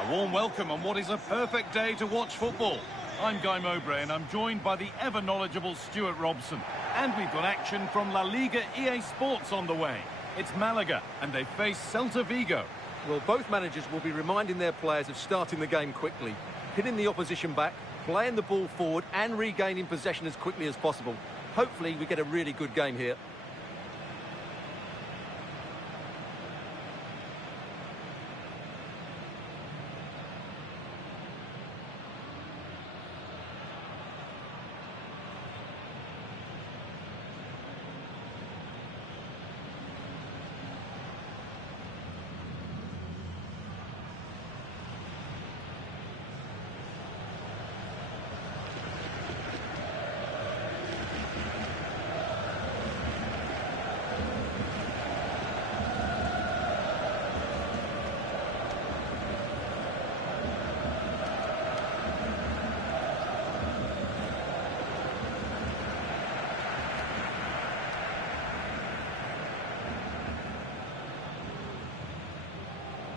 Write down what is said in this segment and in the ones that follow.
A warm welcome on what is a perfect day to watch football. I'm Guy Mowbray and I'm joined by the ever-knowledgeable Stuart Robson. And we've got action from La Liga EA Sports on the way. It's Malaga and they face Celta Vigo. Well, both managers will be reminding their players of starting the game quickly, hitting the opposition back, playing the ball forward and regaining possession as quickly as possible. Hopefully we get a really good game here.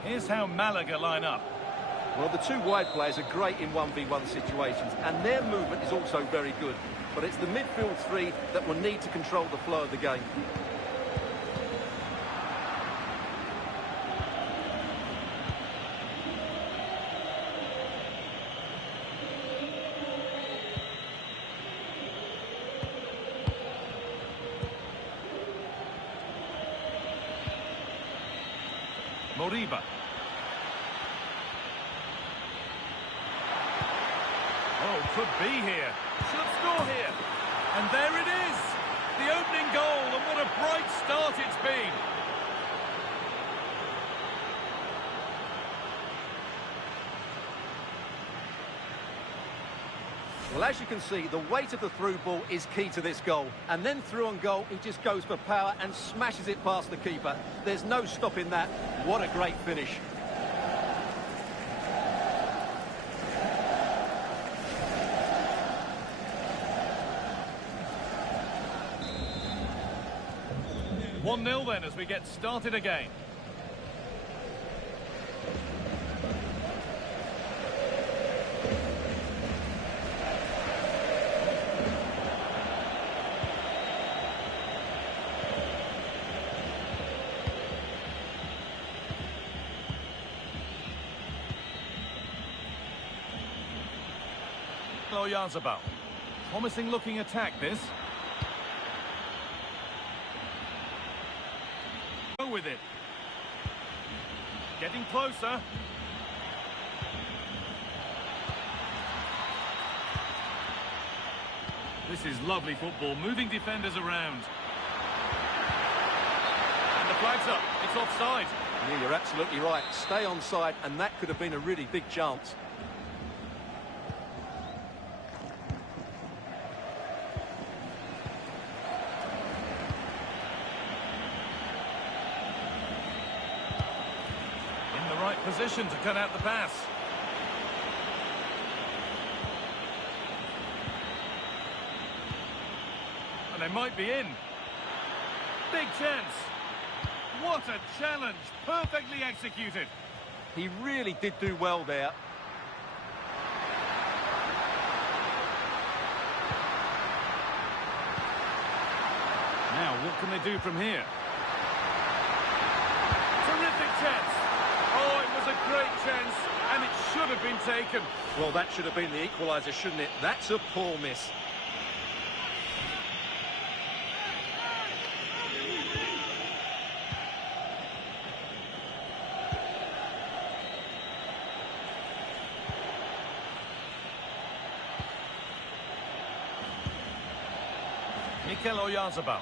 Here's how Malaga line up. Well, the two wide players are great in 1v1 situations, and their movement is also very good. But it's the midfield three that will need to control the flow of the game. Moriba. Oh, could be here. Should score here. And there it is. The opening goal, and what a bright start it's been. Well, as you can see, the weight of the through ball is key to this goal. And then through on goal, he just goes for power and smashes it past the keeper. There's no stopping that. What a great finish. One 0 then as we get started again. Yazabal. Promising looking attack this. Go with it. Getting closer. This is lovely football, moving defenders around. And the flag's up. It's offside. Yeah, you're absolutely right. Stay onside, and that could have been a really big chance. Position to cut out the pass. And they might be in. Big chance. What a challenge. Perfectly executed. He really did do well there. Now, what can they do from here? Terrific chance. Oh, it was a great chance, and it should have been taken. Well, that should have been the equaliser, shouldn't it? That's a poor miss. Mikel Oyarzabal.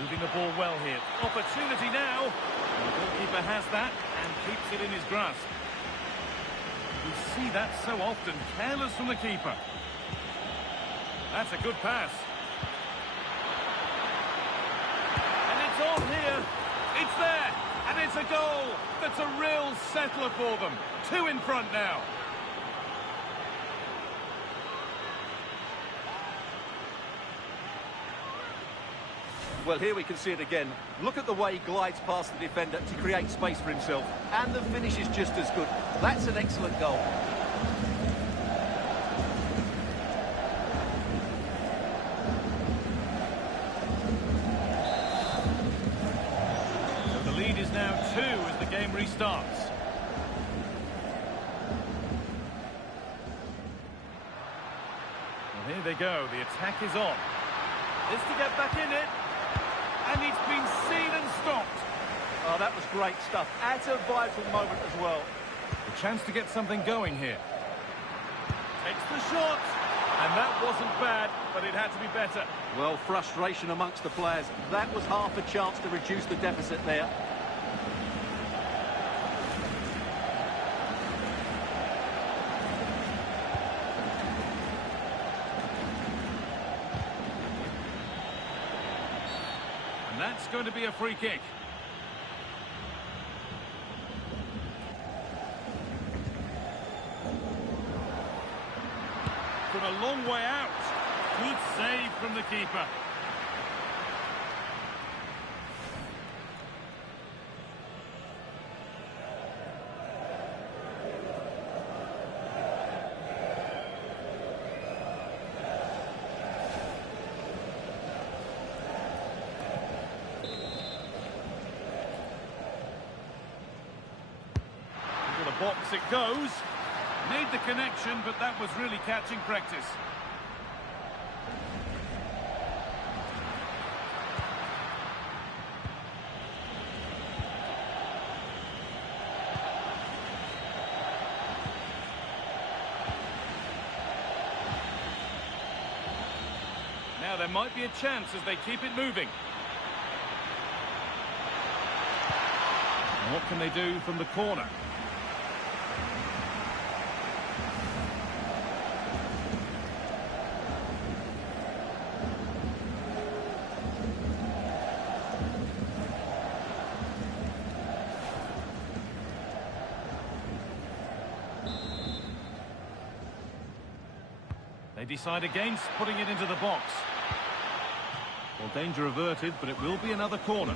Moving the ball well here. Opportunity now. And the goalkeeper has that and keeps it in his grasp. We see that so often. Careless from the keeper. That's a good pass. And it's on here. It's there. And it's a goal. That's a real settler for them. 2 in front now. Well, here we can see it again. Look at the way he glides past the defender to create space for himself. And the finish is just as good. That's an excellent goal. So the lead is now 2 as the game restarts. Well, here they go. The attack is on. This to get back in it. And it's been seen and stopped. Oh, that was great stuff. At a vital moment as well. A chance to get something going here. Takes the shot. And that wasn't bad, but it had to be better. Well, frustration amongst the players. That was half a chance to reduce the deficit there. That's going to be a free kick. From a long way out. Good save from the keeper. Box it goes. Made the connection, but that was really catching practice. Now there might be a chance as they keep it moving. And what can they do from the corner? They decide against putting it into the box. Well, danger averted, but it will be another corner.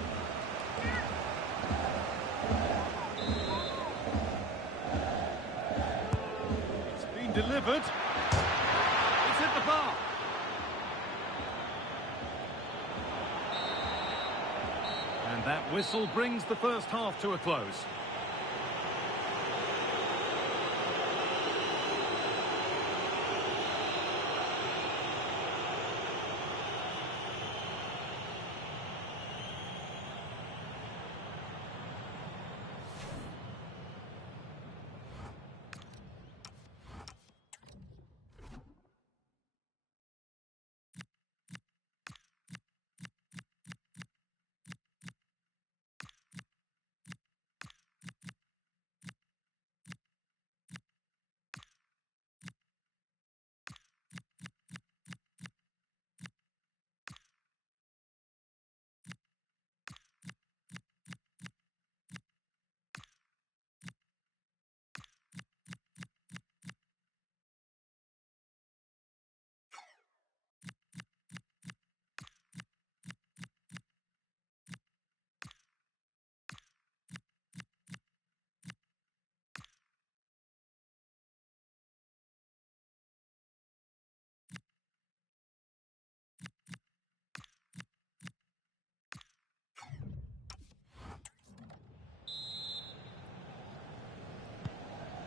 It's been delivered. It's hit the bar. And that whistle brings the first half to a close.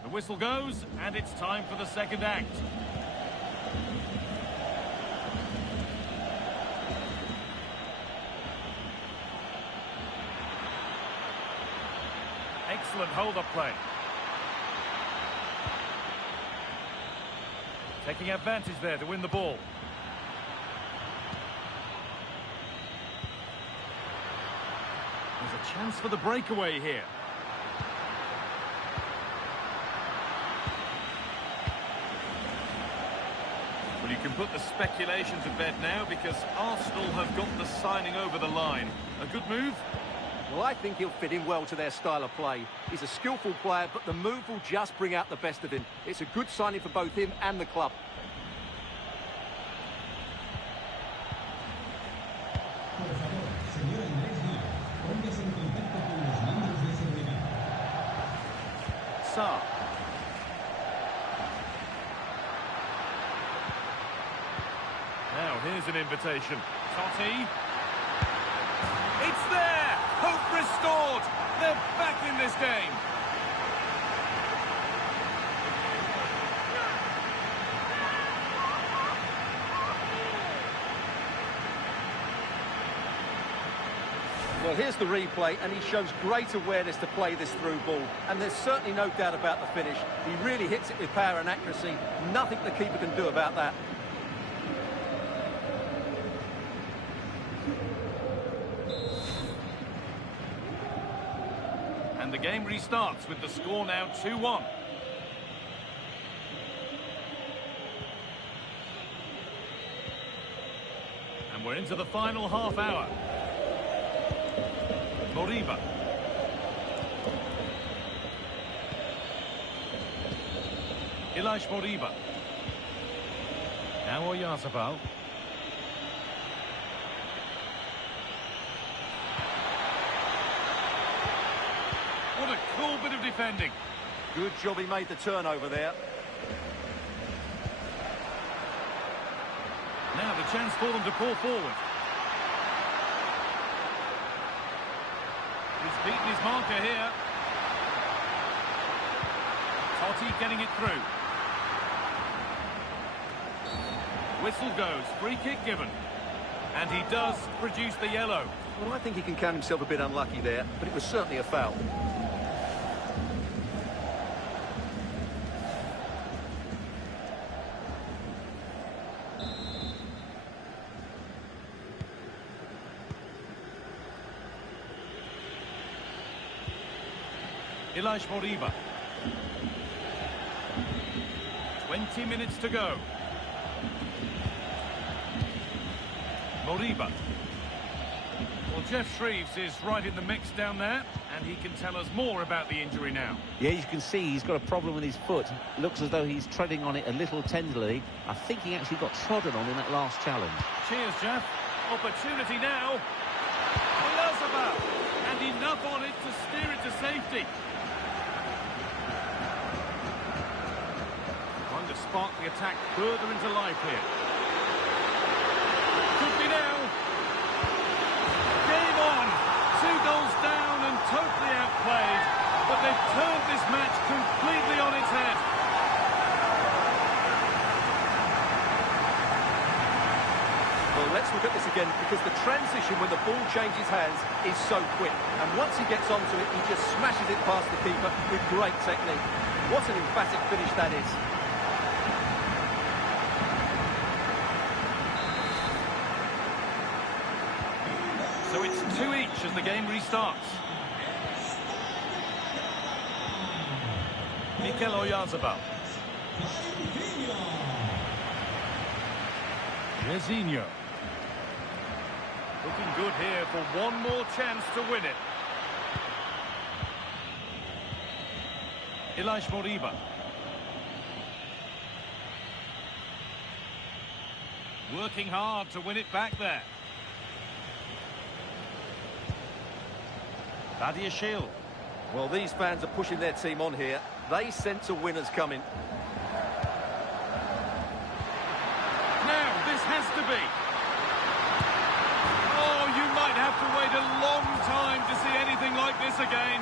The whistle goes, and it's time for the second act. Excellent hold-up play. Taking advantage there to win the ball. There's a chance for the breakaway here. Well, you can put the speculation to bed now because Arsenal have got the signing over the line. A good move? Well, I think he'll fit in well to their style of play. He's a skillful player, but the move will just bring out the best of him. It's a good signing for both him and the club. Sa. Now here's an invitation. Totti. It's there! Hope restored! They're back in this game. Well, here's the replay, and he shows great awareness to play this through ball. And there's certainly no doubt about the finish. He really hits it with power and accuracy. Nothing the keeper can do about that. And the game restarts with the score now 2-1. And we're into the final half hour. Moriba. Ilaix Moriba. Now Oyarzabal. What a cool bit of defending. Good job he made the turnover there. Now the chance for them to pull forward. He's beaten his marker here. Totti getting it through. Whistle goes, free kick given. And he does produce the yellow. Well, I think he can count himself a bit unlucky there, but it was certainly a foul. Ilaix Moriba. 20 minutes to go. Moriba. Well, Jeff Shreves is right in the mix down there, and he can tell us more about the injury now. Yeah, you can see he's got a problem with his foot. Looks as though he's treading on it a little tenderly. I think he actually got trodden on in that last challenge. Cheers, Jeff. Opportunity now. Oyarzabal. And enough on it to steer it to safety. Trying to spark the attack further into life here. Could be now. Game on. 2 goals down and totally outplayed. But they've turned this match completely on its head. Well, let's look at this again, because the transition when the ball changes hands is so quick. And once he gets onto it, he just smashes it past the keeper with great technique. What an emphatic finish that is. So it's 2 each as the game restarts. Mikel Oyarzabal. Jezinho. Looking good here for one more chance to win it. Ilaix Moriba. Working hard to win it back there. Badiashile. Well, these fans are pushing their team on here. They sense a winner's coming. Now, this has to be. Oh, you might have to wait a long time to see anything like this again.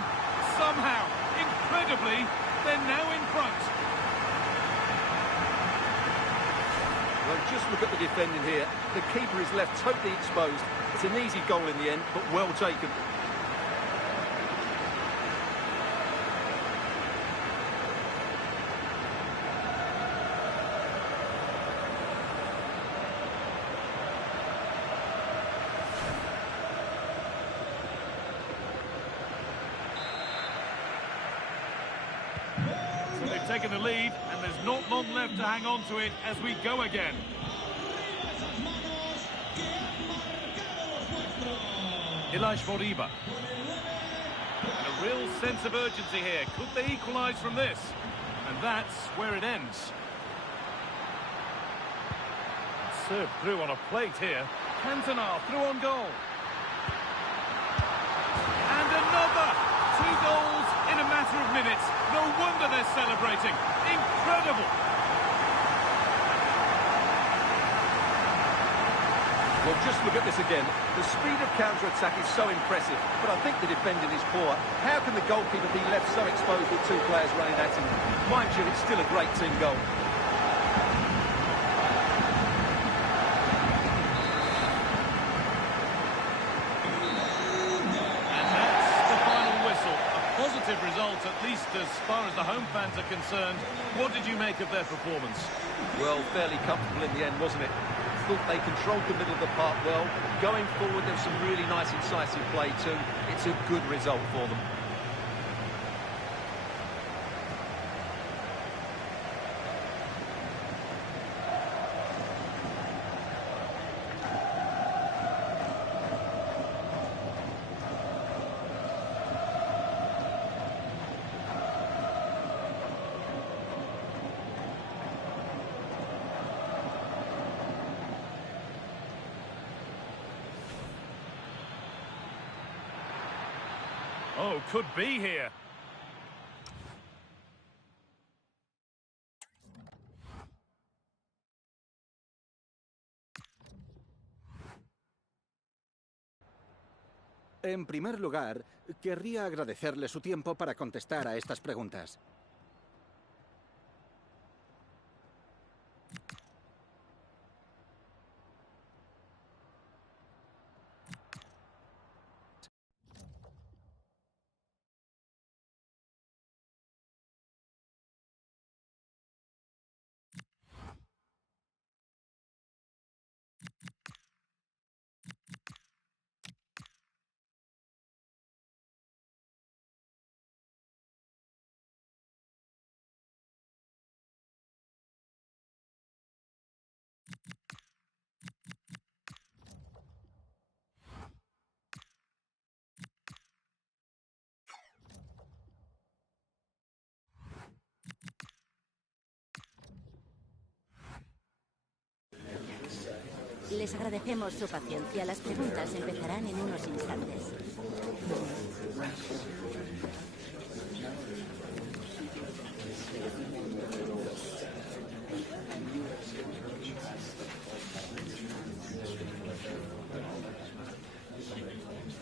Somehow, incredibly, they're now in front. Well, just look at the defending here. The keeper is left totally exposed. It's an easy goal in the end, but well taken. So they've taken the lead, and there's not long left to hang on to it as we go again. Ilaix Moriba. And a real sense of urgency here. Could they equalise from this? And that's where it ends. Served through on a plate here. Cantona through on goal. matter of minutes. No wonder they're celebrating. Incredible! Well, just look at this again. The speed of counter-attack is so impressive, but I think the defending is poor. How can the goalkeeper be left so exposed with two players running at him? Mind you, it's still a great team goal. And that's the final whistle. A positive result, at least as far as the home fans are concerned. What did you make of their performance? Well, fairly comfortable in the end, wasn't it? Thought they controlled the middle of the park well. Going forward, there's some really nice, incisive play too. It's a good result for them. Oh, could be here. En primer lugar, querría agradecerle su tiempo para contestar a estas preguntas. Les agradecemos su paciencia. Las preguntas empezarán en unos instantes.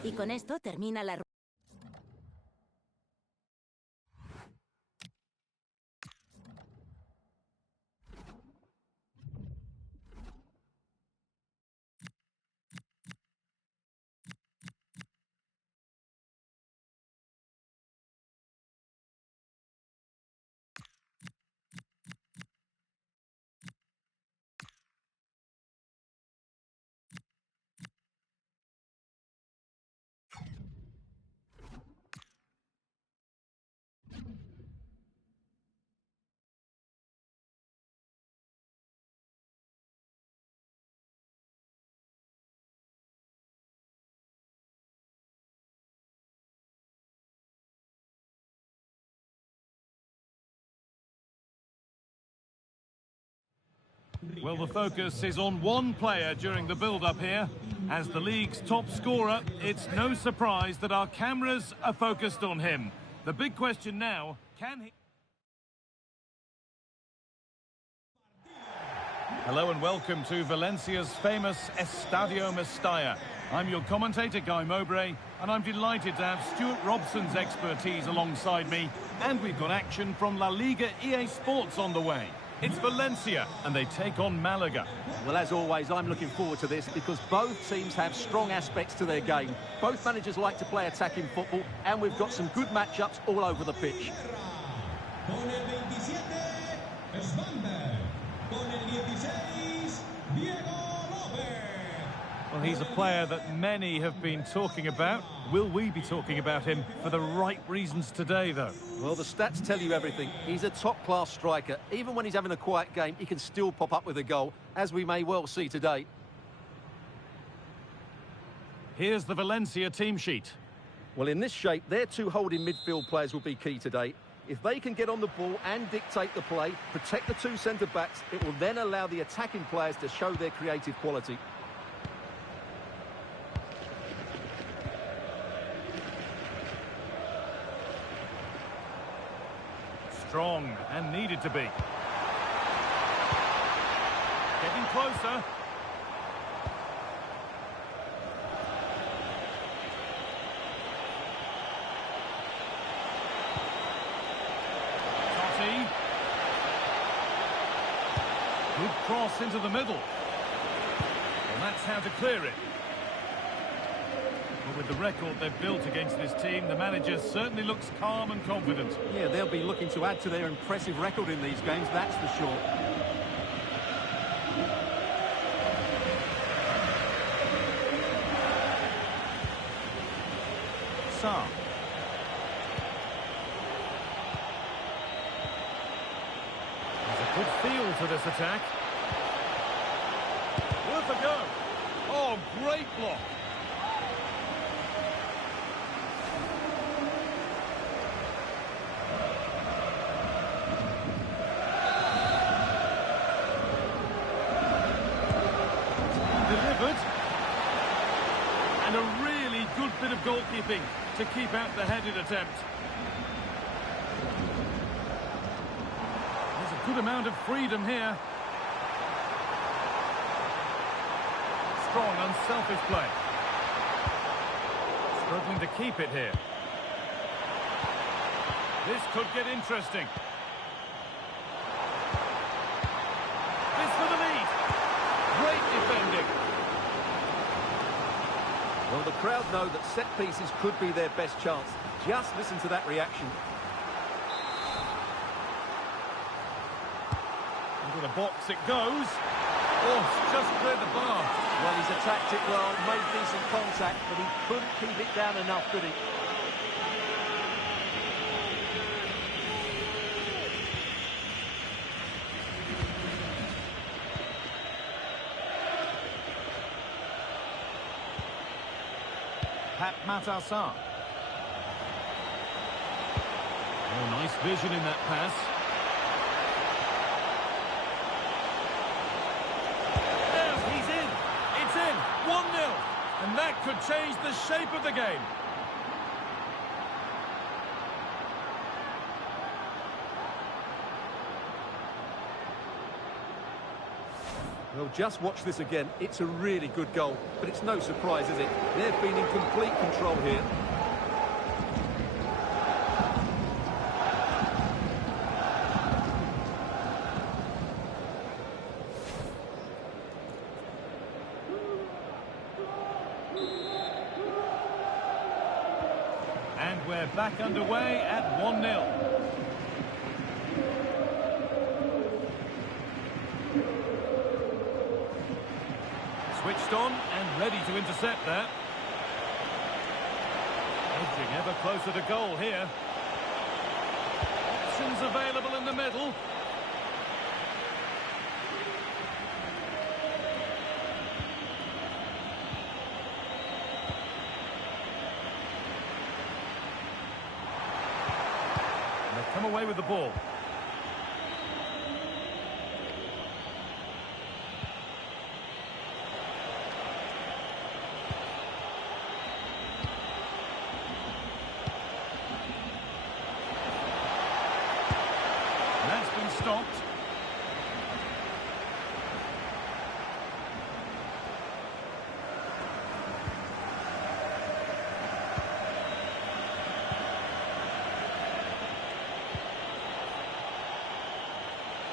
Y con esto termina la... Well, the focus is on one player during the build-up here. As the league's top scorer, it's no surprise that our cameras are focused on him. The big question now, can he... Hello and welcome to Valencia's famous Estadio Mestalla. I'm your commentator, Guy Mowbray, and I'm delighted to have Stuart Robson's expertise alongside me. And we've got action from La Liga EA Sports on the way. It's Valencia, and they take on Malaga. Well, as always, I'm looking forward to this because both teams have strong aspects to their game. Both managers like to play attacking football, and we've got some good matchups all over the pitch. Well, he's a player that many have been talking about. Will we be talking about him for the right reasons today, though? Well, the stats tell you everything. He's a top-class striker. Even when he's having a quiet game, he can still pop up with a goal, as we may well see today. Here's the Valencia team sheet. Well, in this shape, their two holding midfield players will be key today. If they can get on the ball and dictate the play, protect the two centre-backs, it will then allow the attacking players to show their creative quality. Strong and needed to be. Getting closer. Totti. Good cross into the middle. Well, that's how to clear it. But with the record they've built against this team, the manager certainly looks calm and confident. Yeah, they'll be looking to add to their impressive record in these games, that's for sure. Sarr. There's a good feel to this attack. Worth a go. Oh, great block. Delivered. And a really good bit of goalkeeping to keep out the headed attempt. There's a good amount of freedom here. Strong, unselfish play. Struggling to keep it here. This could get interesting. This for the lead. Great defending. Well, the crowd know that set pieces could be their best chance. Just listen to that reaction. Into the box it goes. Oh, it's just cleared the bar. Well, he's attacked it well, made decent contact, but he couldn't keep it down enough, could he? Matarsa. Oh, nice vision in that pass. Now he's in. It's in. 1-0. And that could change the shape of the game. Well, just watch this again. It's a really good goal, but it's no surprise, is it? They've been in complete control here. And we're back underway at 1-0. Switched on and ready to intercept that. Edging ever closer to goal here. Options available in the middle. And they've come away with the ball. Stopped.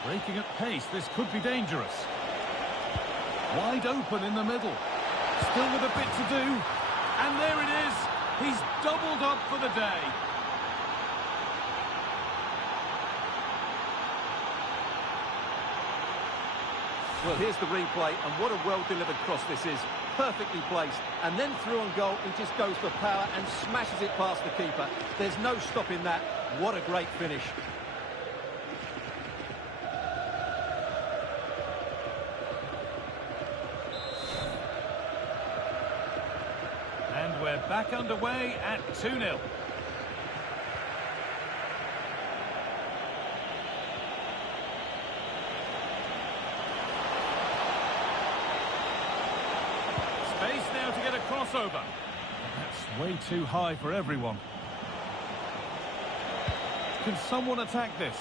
Breaking at pace, this could be dangerous. Wide open in the middle. Still with a bit to do. And there it is. He's doubled up for the day. Well, here's the replay, and what a well-delivered cross this is. Perfectly placed. And then through on goal, he just goes for power and smashes it past the keeper. There's no stopping that. What a great finish. And we're back underway at 2-0. Space now to get a crossover. That's way too high for everyone. can someone attack this?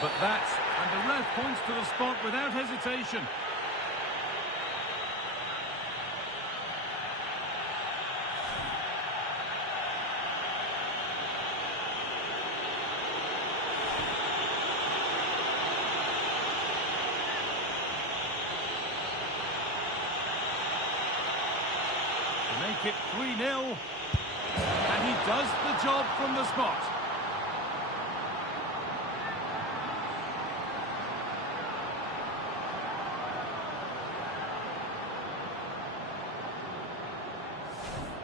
But that's... And the ref points to the spot without hesitation. To make it 3-0. And he does the job from the spot.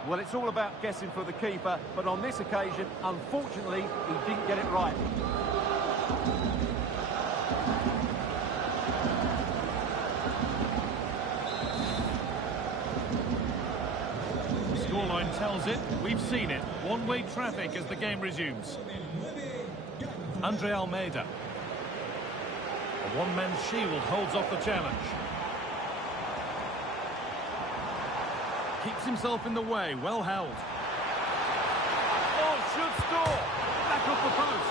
Well, it's all about guessing for the keeper, but on this occasion, unfortunately, he didn't get it right. Scoreline tells it, we've seen it. One-way traffic as the game resumes. Andre Almeida. A one-man shield holds off the challenge. Keeps himself in the way, well held. Oh, should score! Back off the post.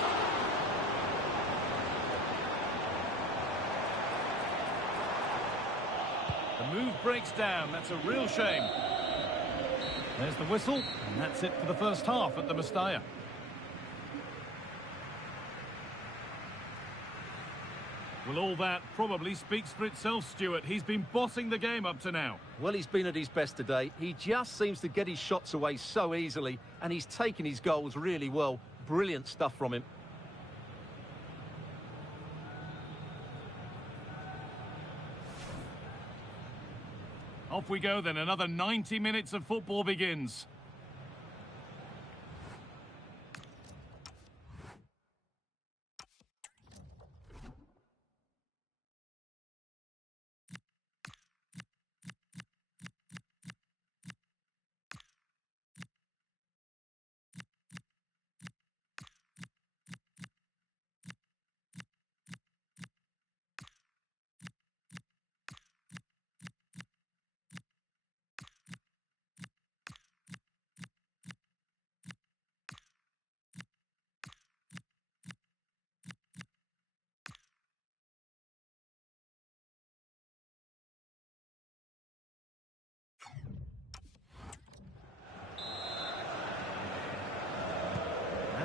The move breaks down, that's a real shame. There's the whistle, and that's it for the first half at the Mestalla. Well, all that probably speaks for itself, Stuart. He's been bossing the game up to now. Well, he's been at his best today. He just seems to get his shots away so easily, and he's taken his goals really well. Brilliant stuff from him. Off we go then, another 90 minutes of football begins.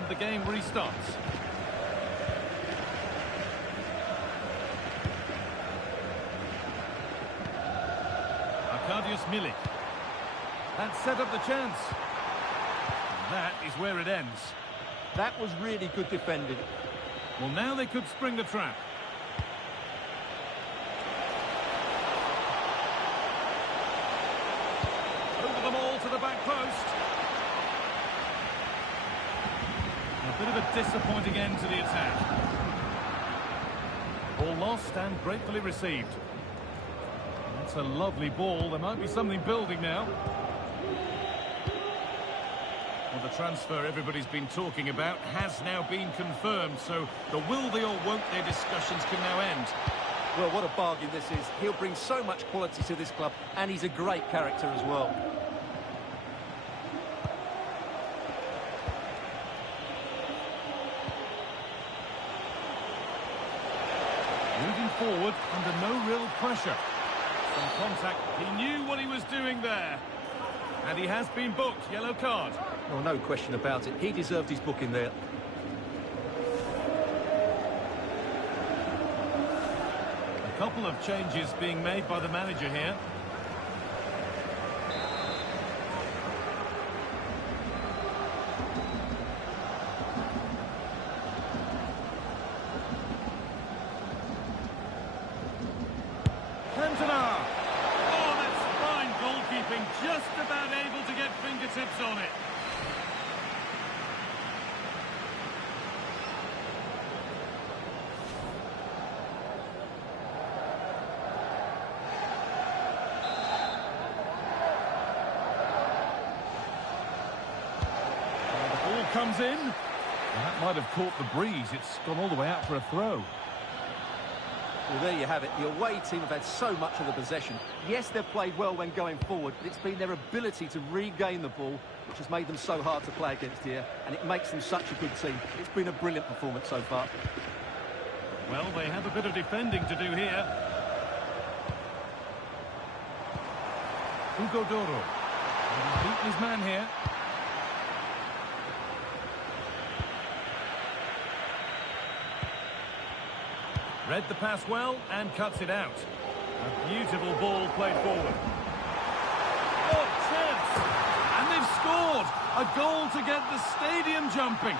The game restarts. Arkadiusz Milik. That set up the chance. And that is where it ends. That was really good defending. Well, now they could spring the trap. Over the ball to the back post. A bit of a disappointing end to the attack. Ball lost and gratefully received. That's a lovely ball. There might be something building now. Well, the transfer everybody's been talking about has now been confirmed, so the will they or won't they discussions can now end. Well, what a bargain this is. He'll bring so much quality to this club, and he's a great character as well. Moving forward under no real pressure. Some contact. He knew what he was doing there. And he has been booked. Yellow card. Well, no question about it. He deserved his booking there. A couple of changes being made by the manager here. Oh, that's fine goalkeeping. Just about able to get fingertips on it. And the ball comes in. And that might have caught the breeze. It's gone all the way out for a throw. Well, there you have it. The away team have had so much of the possession. Yes, they've played well when going forward, but it's been their ability to regain the ball which has made them so hard to play against here, and it makes them such a good team. It's been a brilliant performance so far. Well, they have a bit of defending to do here. Hugo Doro. He's beaten his man here. Read the pass well and cuts it out. A beautiful ball played forward. Oh, chance! And they've scored! A goal to get the stadium jumping.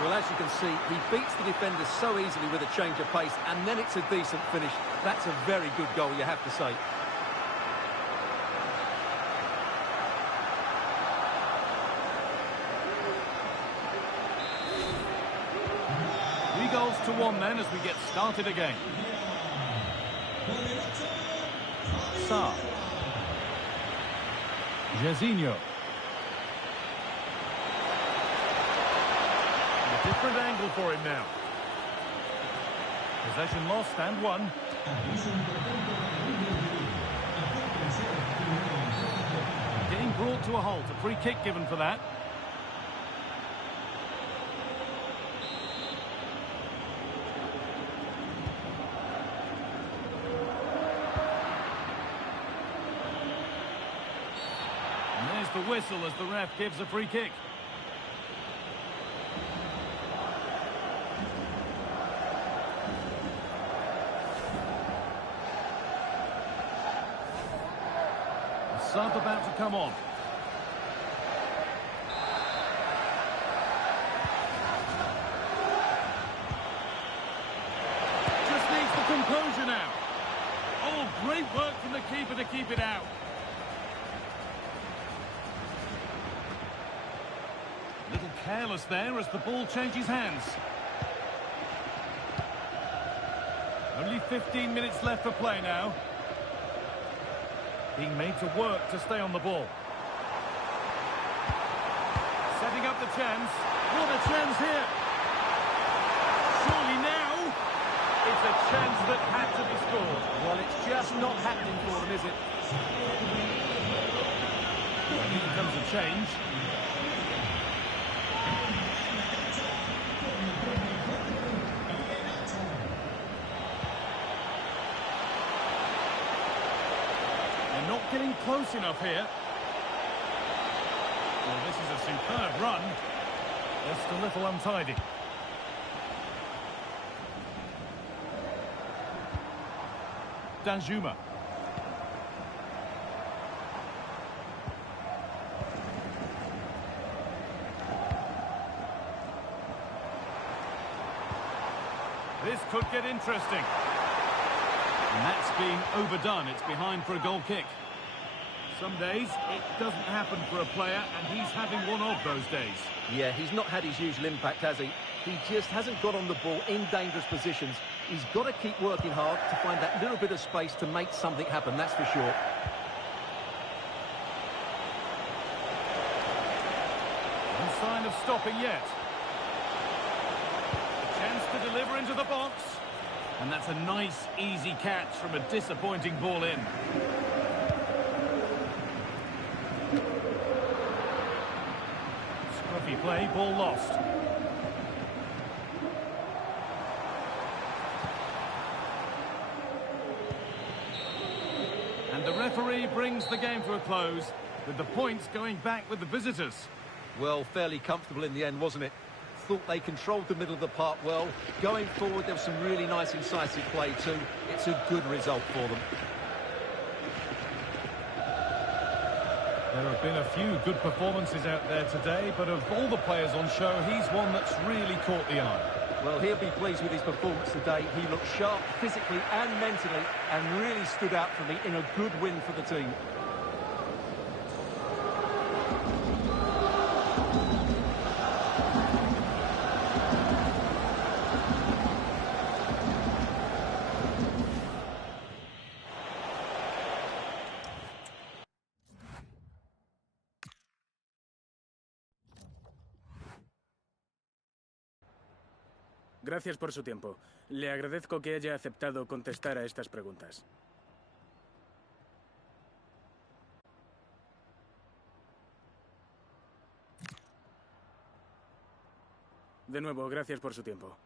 Well, as you can see, he beats the defender so easily with a change of pace, and then it's a decent finish. That's a very good goal, you have to say. 2-1 then as we get started again. Sa. Jairzinho. A different angle for him now. Possession lost and won. Getting brought to a halt. A free kick given for that. The whistle as the ref gives a free kick. The sub about to come on. Just needs the composure now. Oh, great work from the keeper to keep it out. Careless there as the ball changes hands. Only 15 minutes left for play now. Being made to work to stay on the ball. Setting up the chance. What a chance here. Surely now it's a chance that had to be scored. Well, it's just not happening for them, is it? Here comes a change. Not getting close enough here. Well, this is a superb run. Just a little untidy. Danjuma. This could get interesting. And that's being overdone. It's behind for a goal kick. Some days it doesn't happen for a player, and he's having one of those days. Yeah, he's not had his usual impact, has he? He just hasn't got on the ball in dangerous positions. He's got to keep working hard to find that little bit of space to make something happen, that's for sure. No sign of stopping yet. A chance to deliver into the box. And that's a nice, easy catch from a disappointing ball in. Scruffy play, ball lost. And the referee brings the game to a close, with the points going back with the visitors. Well, fairly comfortable in the end, wasn't it? Thought they controlled the middle of the park well. Going forward, there was some really nice incisive play too. It's a good result for them. There have been a few good performances out there today, but of all the players on show, he's one that's really caught the eye. Well, he'll be pleased with his performance today. He looked sharp physically and mentally and really stood out for me in a good win for the team. Gracias por su tiempo. Le agradezco que haya aceptado contestar a estas preguntas. De nuevo, gracias por su tiempo.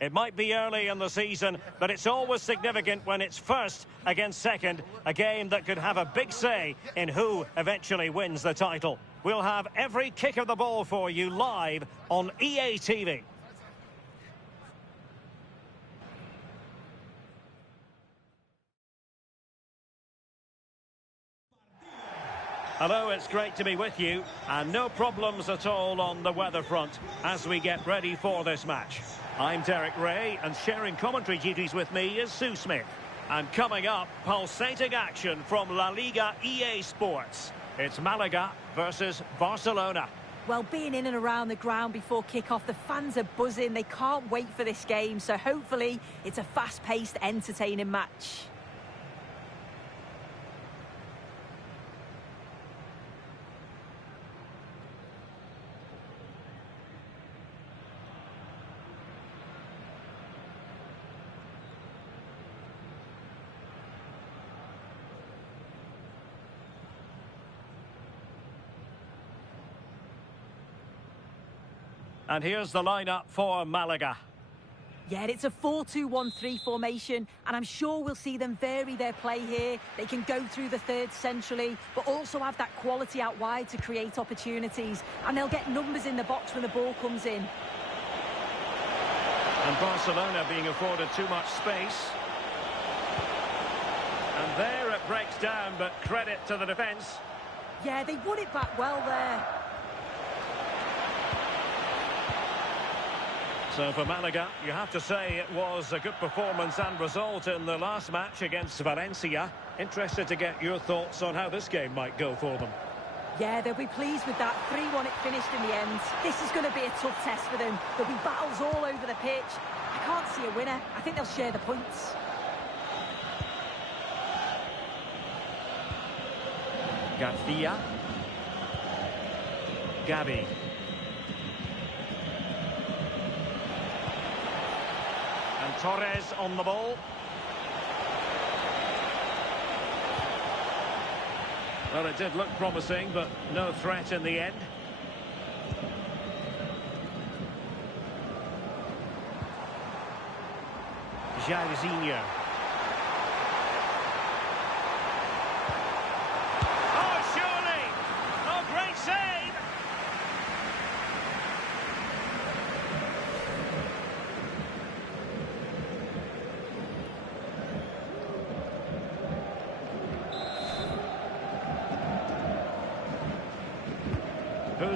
It might be early in the season, but it's always significant when it's first against second, a game that could have a big say in who eventually wins the title. We'll have every kick of the ball for you live on EA TV. Hello, it's great to be with you, and no problems at all on the weather front as we get ready for this match. I'm Derek Ray, and sharing commentary duties with me is Sue Smith. And coming up, pulsating action from La Liga EA Sports. It's Malaga versus Barcelona. Well, being in and around the ground before kick-off, the fans are buzzing. They can't wait for this game, so hopefully it's a fast-paced, entertaining match. And here's the lineup for Malaga. Yeah, it's a 4-2-1-3 formation, and I'm sure we'll see them vary their play here. They can go through the third centrally, but also have that quality out wide to create opportunities. And they'll get numbers in the box when the ball comes in. And Barcelona being afforded too much space. And there it breaks down, but credit to the defence. Yeah, they won it back well there. So for Malaga, you have to say it was a good performance and result in the last match against Valencia. Interested to get your thoughts on how this game might go for them. Yeah, they'll be pleased with that. 3-1 it finished in the end. This is going to be a tough test for them. There'll be battles all over the pitch. I can't see a winner. I think they'll share the points. Garcia. Gabi. And Torres on the ball. Well, it did look promising, but no threat in the end. Jairzinho. Oh, surely!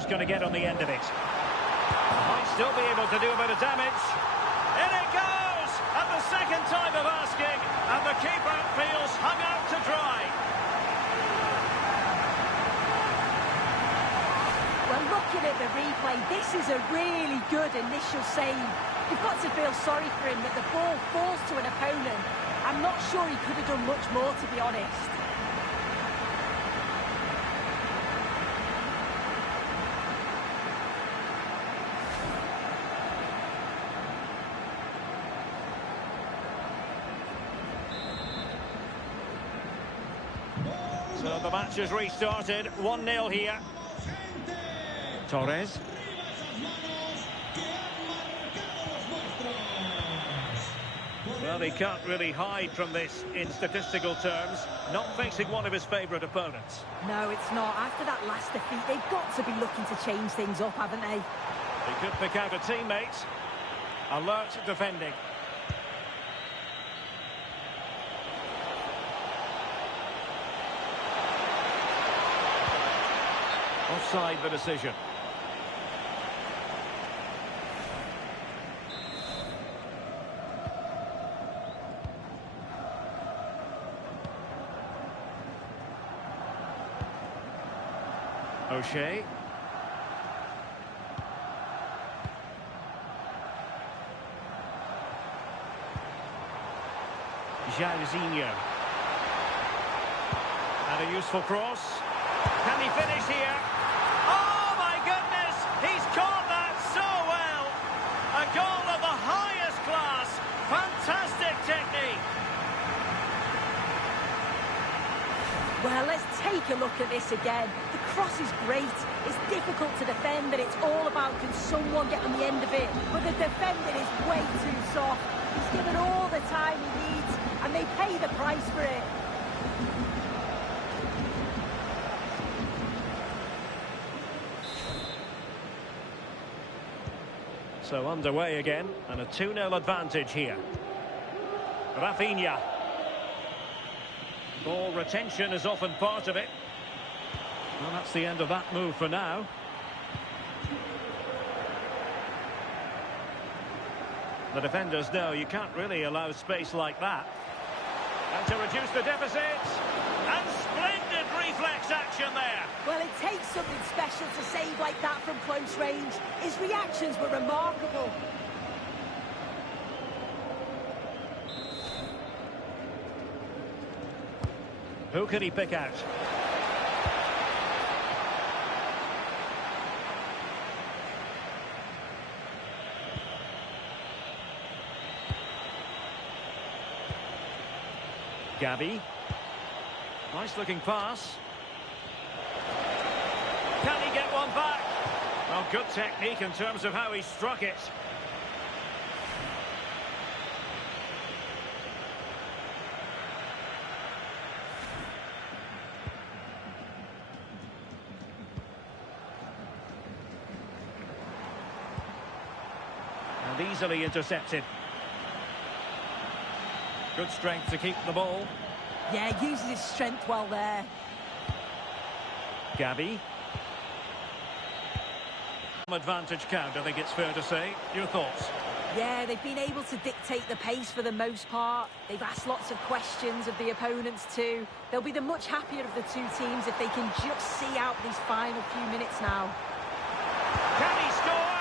who's going to get on the end of it. Might still be able to do a bit of damage. In it goes! At the second time of asking, and the keeper feels hung out to dry. Well, looking at the replay, this is a really good initial save. You've got to feel sorry for him that the ball falls to an opponent. I'm not sure he could have done much more, to be honest. So the match has restarted, 1-0 here. Torres. Well, he can't really hide from this in statistical terms. Not facing one of his favourite opponents. No, it's not. After that last defeat, they've got to be looking to change things up, haven't they? He could pick out a teammate. Alert defending. Offside the decision. O'Shea. Jairzinho. And a useful cross. Can he finish here? Oh my goodness! He's caught that so well! A goal of the highest class. Fantastic technique. Well, let's take a look at this again. The cross is great. It's difficult to defend, but it's all about can someone get on the end of it. But the defending is way too soft. He's given all the time he needs, and they pay the price for it. So underway again, and a 2-0 advantage here. Rafinha. Ball retention is often part of it. Well, that's the end of that move for now. The defenders know you can't really allow space like that. And to reduce the deficit. And splendid reflex action there. Well, it takes something special to save like that from close range. His reactions were remarkable. Who can he pick out? Gavi. Nice looking pass. Can he get one back? Well, good technique in terms of how he struck it. And easily intercepted. Good strength to keep the ball. Yeah, uses his strength well there. Gavi. Advantage count, I think it's fair to say. Your thoughts? Yeah, they've been able to dictate the pace for the most part. They've asked lots of questions of the opponents too. They'll be the much happier of the two teams if they can just see out these final few minutes now. Can he score?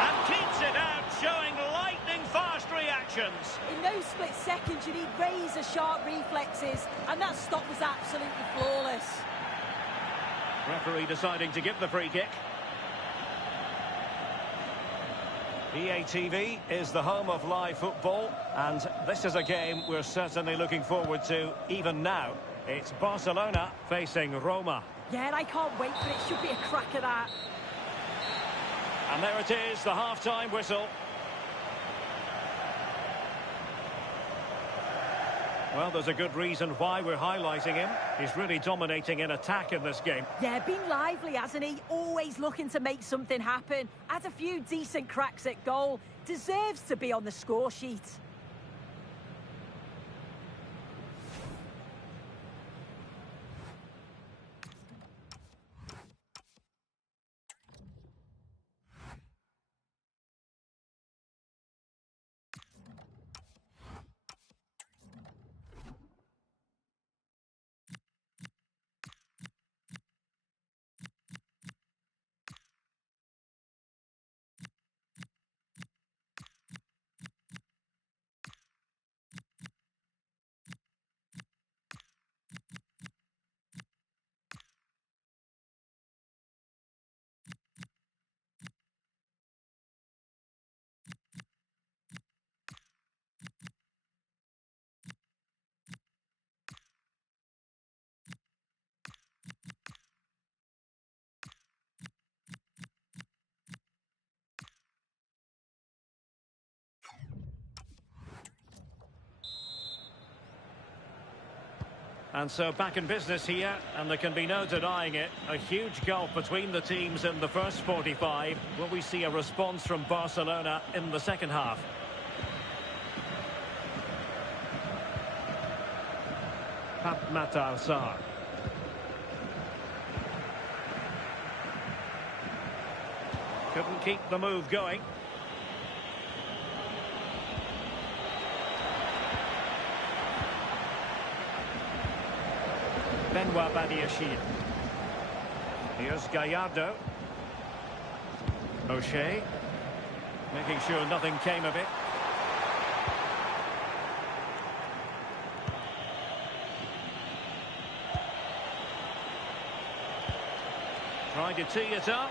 And keeps it out, showing lightning-fast reactions. In those split seconds, you need razor-sharp reflexes, and that stop was absolutely flawless. Referee deciding to give the free kick. EA TV is the home of live football, and this is a game we're certainly looking forward to even now. It's Barcelona facing Roma. Yeah, and I can't wait for it. Should be a crack of that. And there it is, the half-time whistle. Well, there's a good reason why we're highlighting him. He's really dominating in attack in this game. Yeah, been lively, hasn't he? Always looking to make something happen. Had a few decent cracks at goal. Deserves to be on the score sheet. And so back in business here, and there can be no denying it. A huge gulf between the teams in the first 45. Will we see a response from Barcelona in the second half? Pap Matar Sarr. Couldn't keep the move going. Benoit Badiashile. Here's Gallardo. O'Shea. Making sure nothing came of it. Trying to tee it up.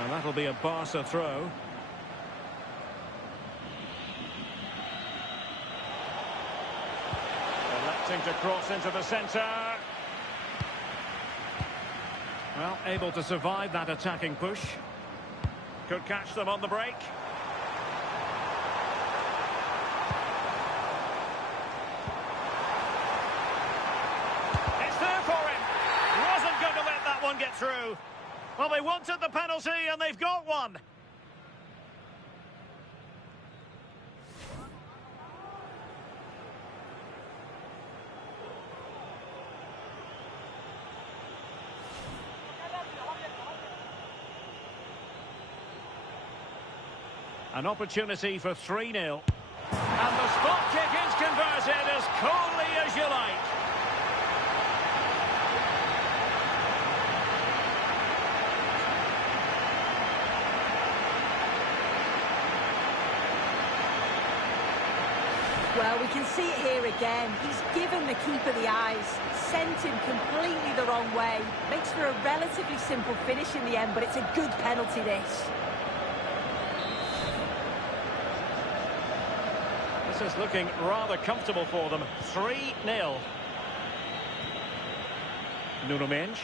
And that'll be a Barca throw. Electing to cross into the centre. Well, able to survive that attacking push. Could catch them on the break. It's there for him. Wasn't going to let that one get through. Well, they wanted the penalty, and they've got one. An opportunity for 3-0. And the spot kick is converted as coolly as you like. Well, we can see it here again. He's given the keeper the eyes, sent him completely the wrong way. Makes for a relatively simple finish in the end, but it's a good penalty, this. This is looking rather comfortable for them. 3-0. Nuno Mendes.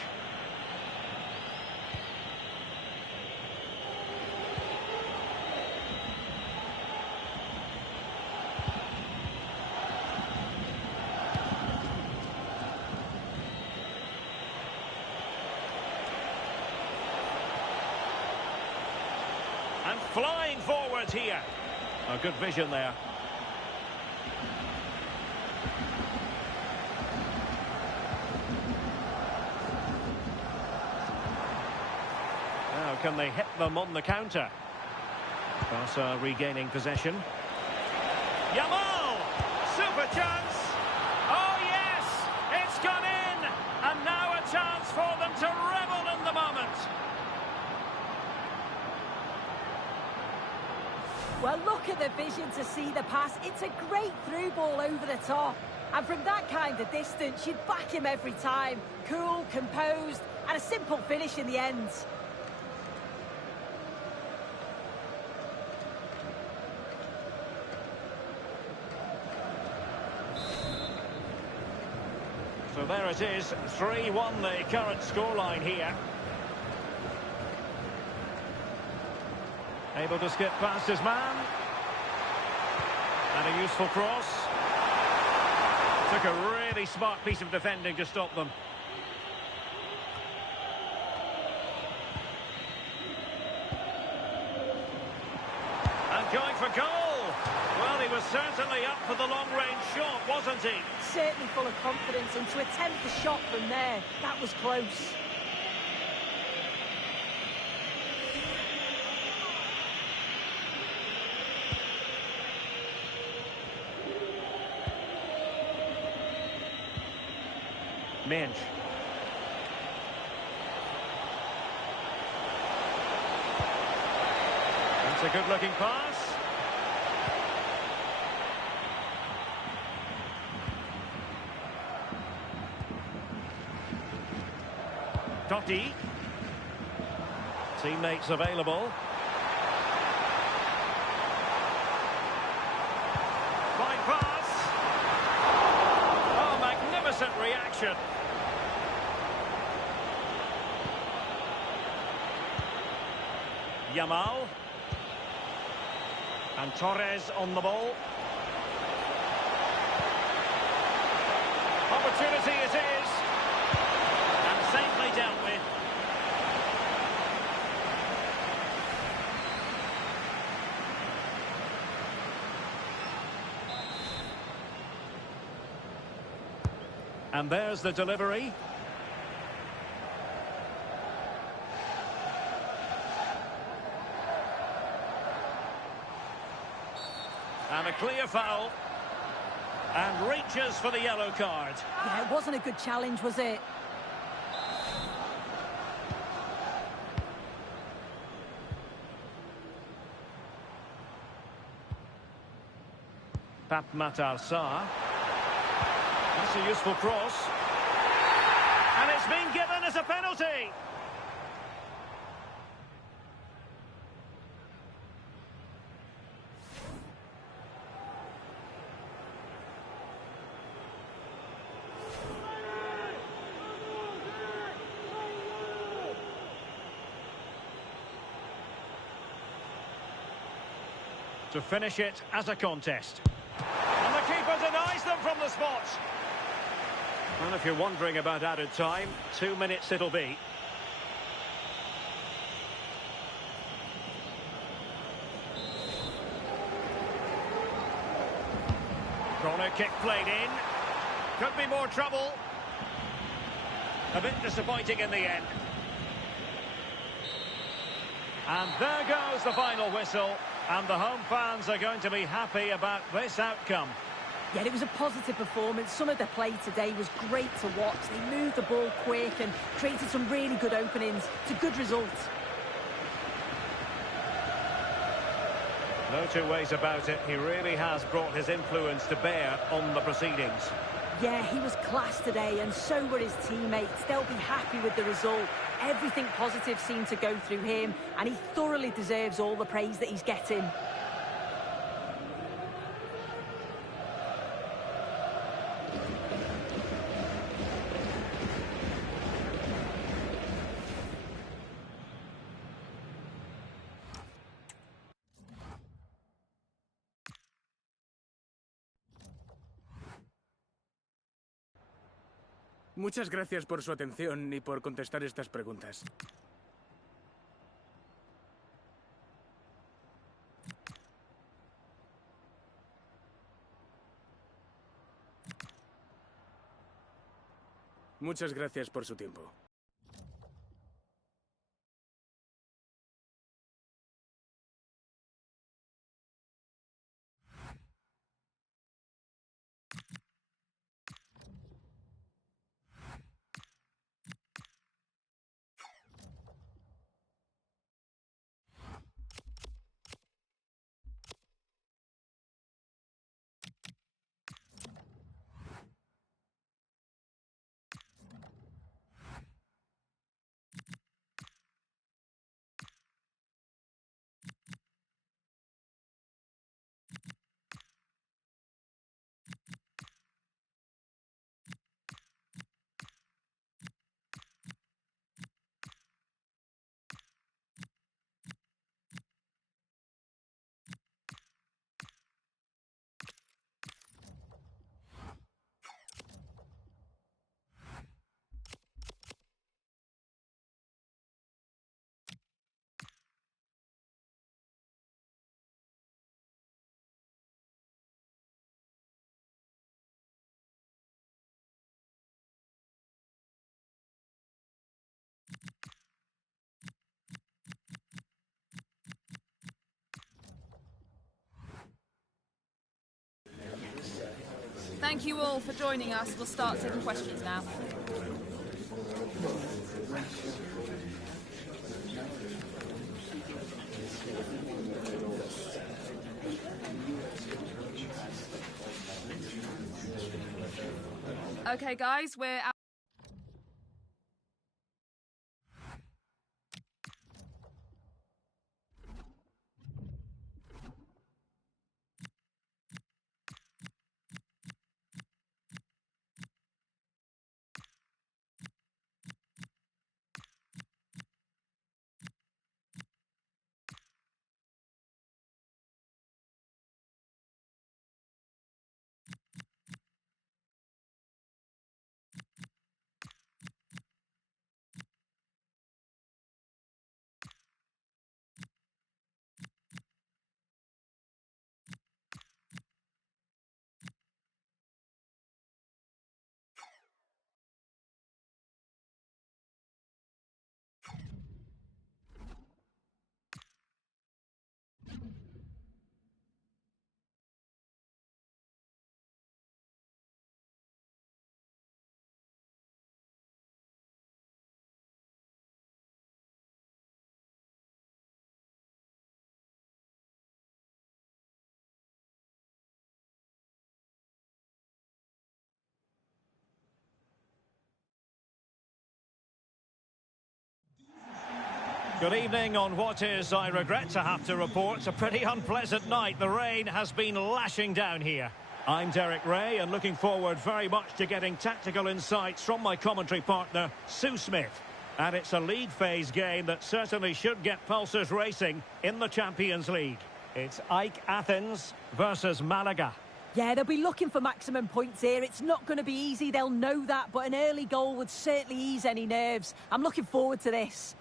And flying forwards here. A good vision there. Now can they hit them on the counter? Barca regaining possession. Yamal! Super chance! Oh yes! It's gone in! And now a chance for them to revel in the moment. Well, look at the vision to see the pass. It's a great through ball over the top. And from that kind of distance, you'd back him every time. Cool, composed, and a simple finish in the end. So there it is, 3-1 the current scoreline here. Able to skip past his man. And a useful cross. Took a really smart piece of defending to stop them. And going for goal. Well, he was certainly up for the long-range shot, wasn't he? Certainly full of confidence, and to attempt the shot from there, that was close. Mendes. That's a good-looking pass. Totti. Teammates available. Fine pass. Oh, magnificent reaction. Yamal. And Torres on the ball. Opportunity it is. And safely dealt with. And there's the delivery. And a clear foul. And reaches for the yellow card. Yeah, it wasn't a good challenge, was it? Pap Matar Sarr. That's a useful cross. And it's been given as a penalty. To finish it as a contest. And the keeper denies them from the spot. Well, if you're wondering about added time, 2 minutes it'll be. Corner kick played in. Could be more trouble. A bit disappointing in the end. And there goes the final whistle. And the home fans are going to be happy about this outcome. Yeah, it was a positive performance. Some of the play today was great to watch. They moved the ball quick and created some really good openings. It's a good result. No two ways about it. He really has brought his influence to bear on the proceedings. Yeah, he was class today, and so were his teammates. They'll be happy with the result. Everything positive seemed to go through him, and he thoroughly deserves all the praise that he's getting. Muchas gracias por su atención y por contestar estas preguntas. Muchas gracias por su tiempo. Thank you all for joining us. We'll start taking questions now. Okay, guys, we're out. Good evening on what is, I regret to have to report, a pretty unpleasant night. The rain has been lashing down here. I'm Derek Ray and looking forward very much to getting tactical insights from my commentary partner, Sue Smith. And it's a league phase game that certainly should get pulses racing in the Champions League. It's AEK Athens versus Malaga. Yeah, they'll be looking for maximum points here. It's not going to be easy, they'll know that, but an early goal would certainly ease any nerves. I'm looking forward to this.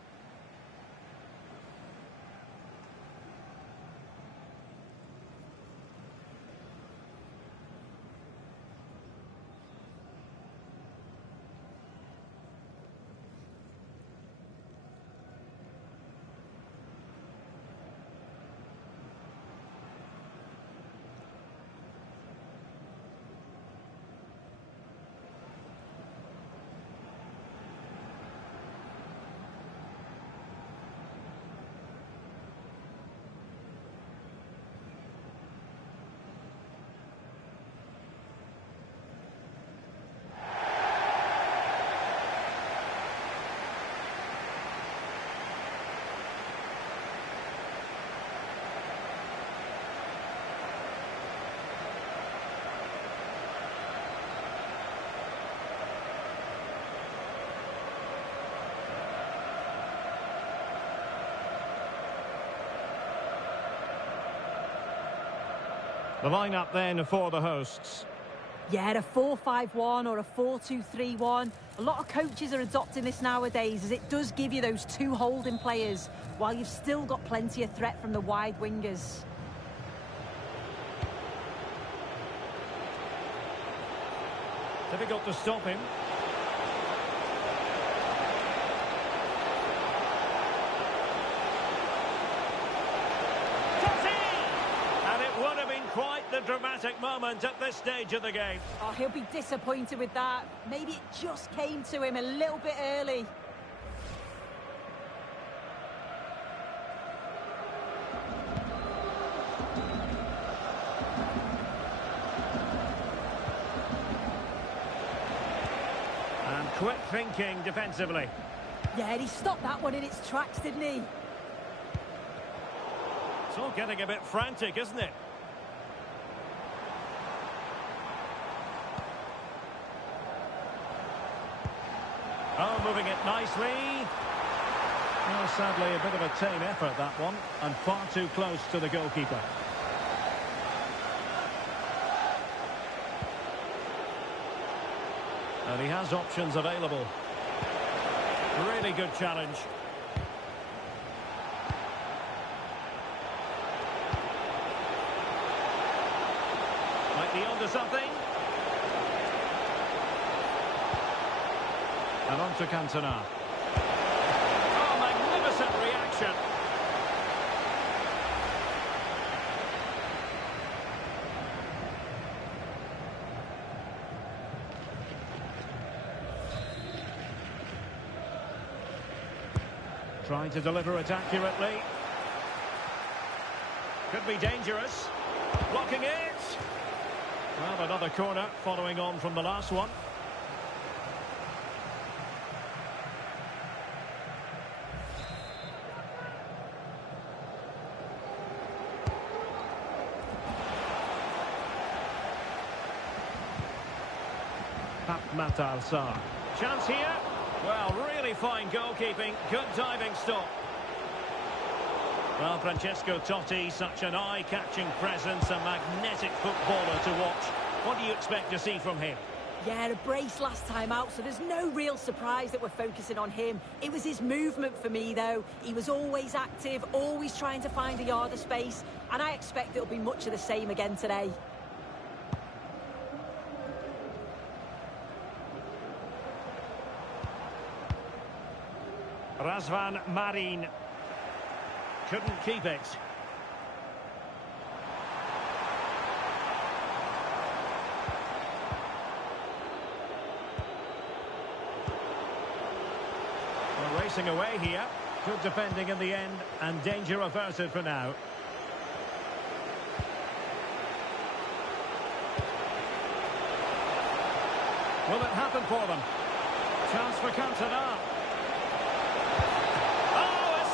The lineup then for the hosts. Yeah, a 4-5-1 or a 4-2-3-1. A lot of coaches are adopting this nowadays as it does give you those two holding players while you've still got plenty of threat from the wide wingers. Difficult to stop him. Quite the dramatic moment at this stage of the game. Oh, he'll be disappointed with that. Maybe it just came to him a little bit early. And quick thinking defensively. Yeah, and he stopped that one in its tracks, didn't he? It's all getting a bit frantic, isn't it? Oh, moving it nicely. Well, sadly, a bit of a tame effort, that one, and far too close to the goalkeeper. And he has options available. Really good challenge. Might be onto something. And on to Cantona. Oh, magnificent reaction. Trying to deliver it accurately. Could be dangerous. Blocking it. Well, another corner following on from the last one. Matalsar. Chance here. Well, really fine goalkeeping. Good diving stop. Well, Francesco Totti, such an eye-catching presence, a magnetic footballer to watch. What do you expect to see from him? Yeah, a brace last time out, so there's no real surprise that we're focusing on him. It was his movement for me, though. He was always active, always trying to find a yard of space, and I expect it'll be much of the same again today. Razvan Marin couldn't keep it. Well, racing away here. Good defending in the end and danger averted for now. Will it happen for them? Chance for Cantona. Oh,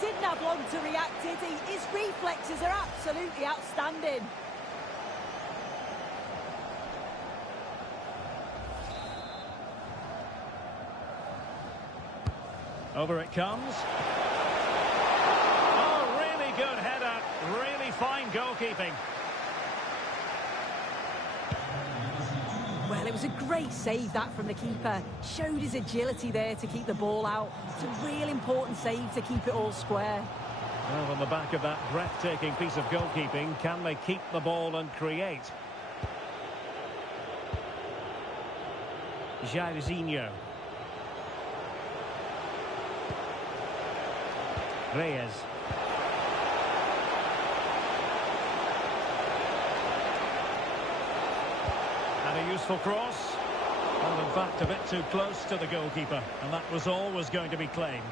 didn't have long to react, did he? His reflexes are absolutely outstanding. Over it comes. Oh, really good header. Really fine goalkeeping. Well, it was a great save, that, from the keeper. Showed his agility there to keep the ball out. It's a real important save to keep it all square. Well, on the back of that breathtaking piece of goalkeeping, can they keep the ball and create? Jairzinho. Reyes. And a useful cross. Well, in fact, a bit too close to the goalkeeper, and that was always going to be claimed.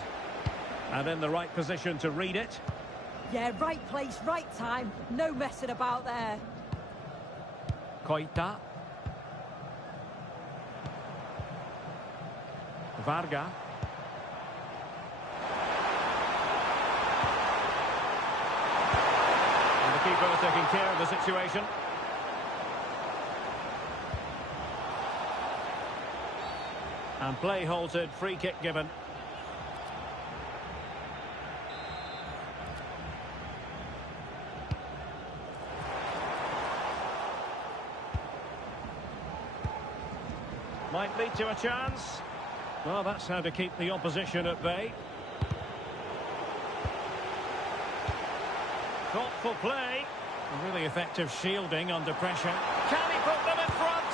And in the right position to read it. Yeah, right place, right time. No messing about there. Koita. Varga. And the keeper taking care of the situation. And play halted, free kick given. Might lead to a chance. Well, that's how to keep the opposition at bay. Thoughtful play. Really effective shielding under pressure. Can he put them in front?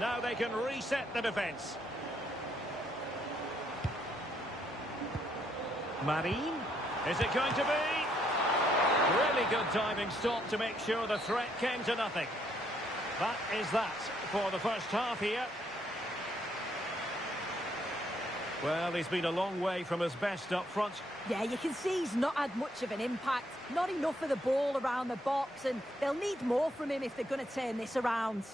Now they can reset the defence. Marin. Is it going to be? Really good timing stop to make sure the threat came to nothing. That is that for the first half here. Well, he's been a long way from his best up front. Yeah, you can see he's not had much of an impact. Not enough of the ball around the box, and they'll need more from him if they're going to turn this around.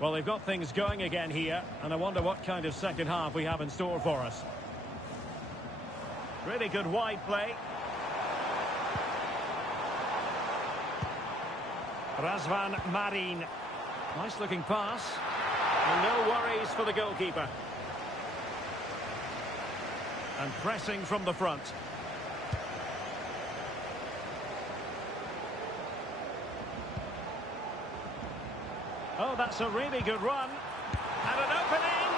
Well, they've got things going again here, and I wonder what kind of second half we have in store for us. Really good wide play. Razvan Marin. Nice looking pass. And no worries for the goalkeeper. And pressing from the front. Oh, that's a really good run. And an opening.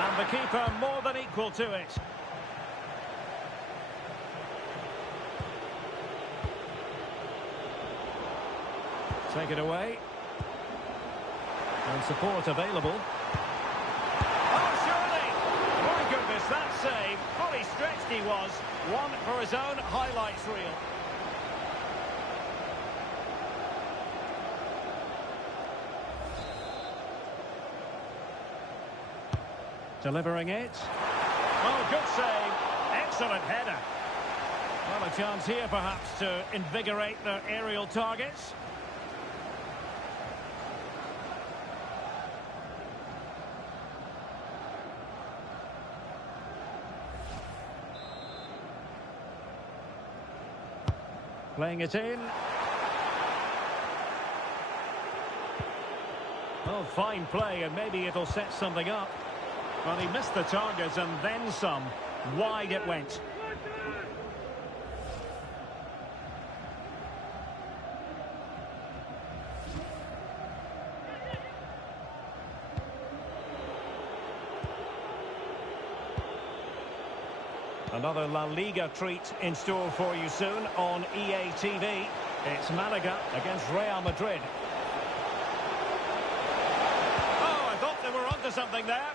And the keeper more than equal to it. Take it away. And support available. Oh, surely! My goodness, that save. Fully stretched he was. One for his own highlights reel. Delivering it. Oh, good save. Excellent header. Well, a chance here perhaps to invigorate their aerial targets. Playing it in. Oh, fine play, and maybe it'll set something up. Well, he missed the target and then some. Wide it went. Another La Liga treat in store for you soon on EA TV. It's Malaga against Real Madrid. Oh, I thought they were onto something there.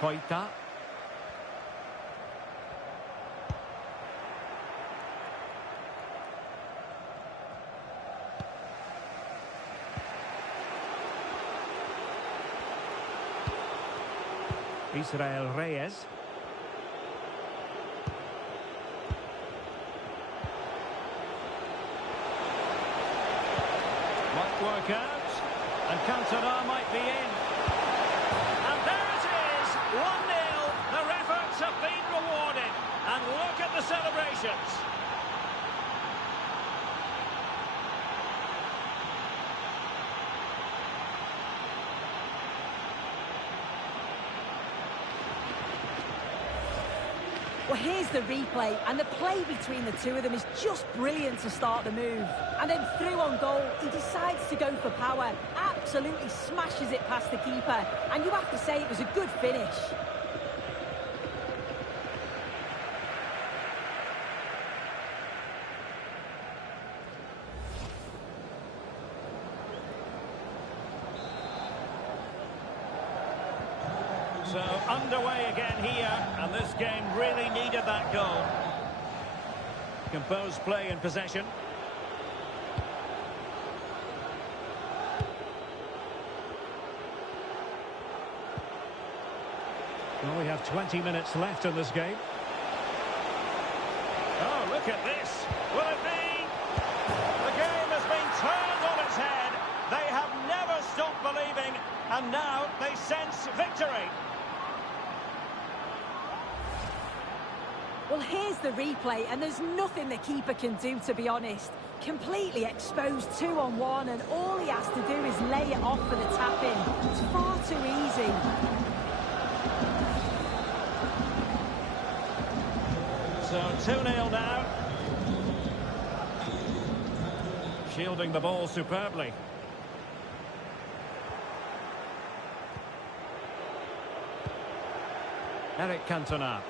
Koita. Israel Reyes. Might work out, and Cantona might be in. And there it is, 1-0. Their efforts have been rewarded. And look at the celebrations. Well, here's the replay, and the play between the two of them is just brilliant to start the move. And then through on goal, he decides to go for power, absolutely smashes it past the keeper, and you have to say it was a good finish. So underway again here, and this game really needed that goal. Composed play in possession. Well, we have 20 minutes left in this game. Oh, look at this. Will it be? The game has been turned on its head. They have never stopped believing, and now they sense victory. Well, here's the replay, and there's nothing the keeper can do, to be honest. Completely exposed 2-on-1, and all he has to do is lay it off for the tap-in. It's far too easy. So 2-0 now. Shielding the ball superbly. Eric Cantona.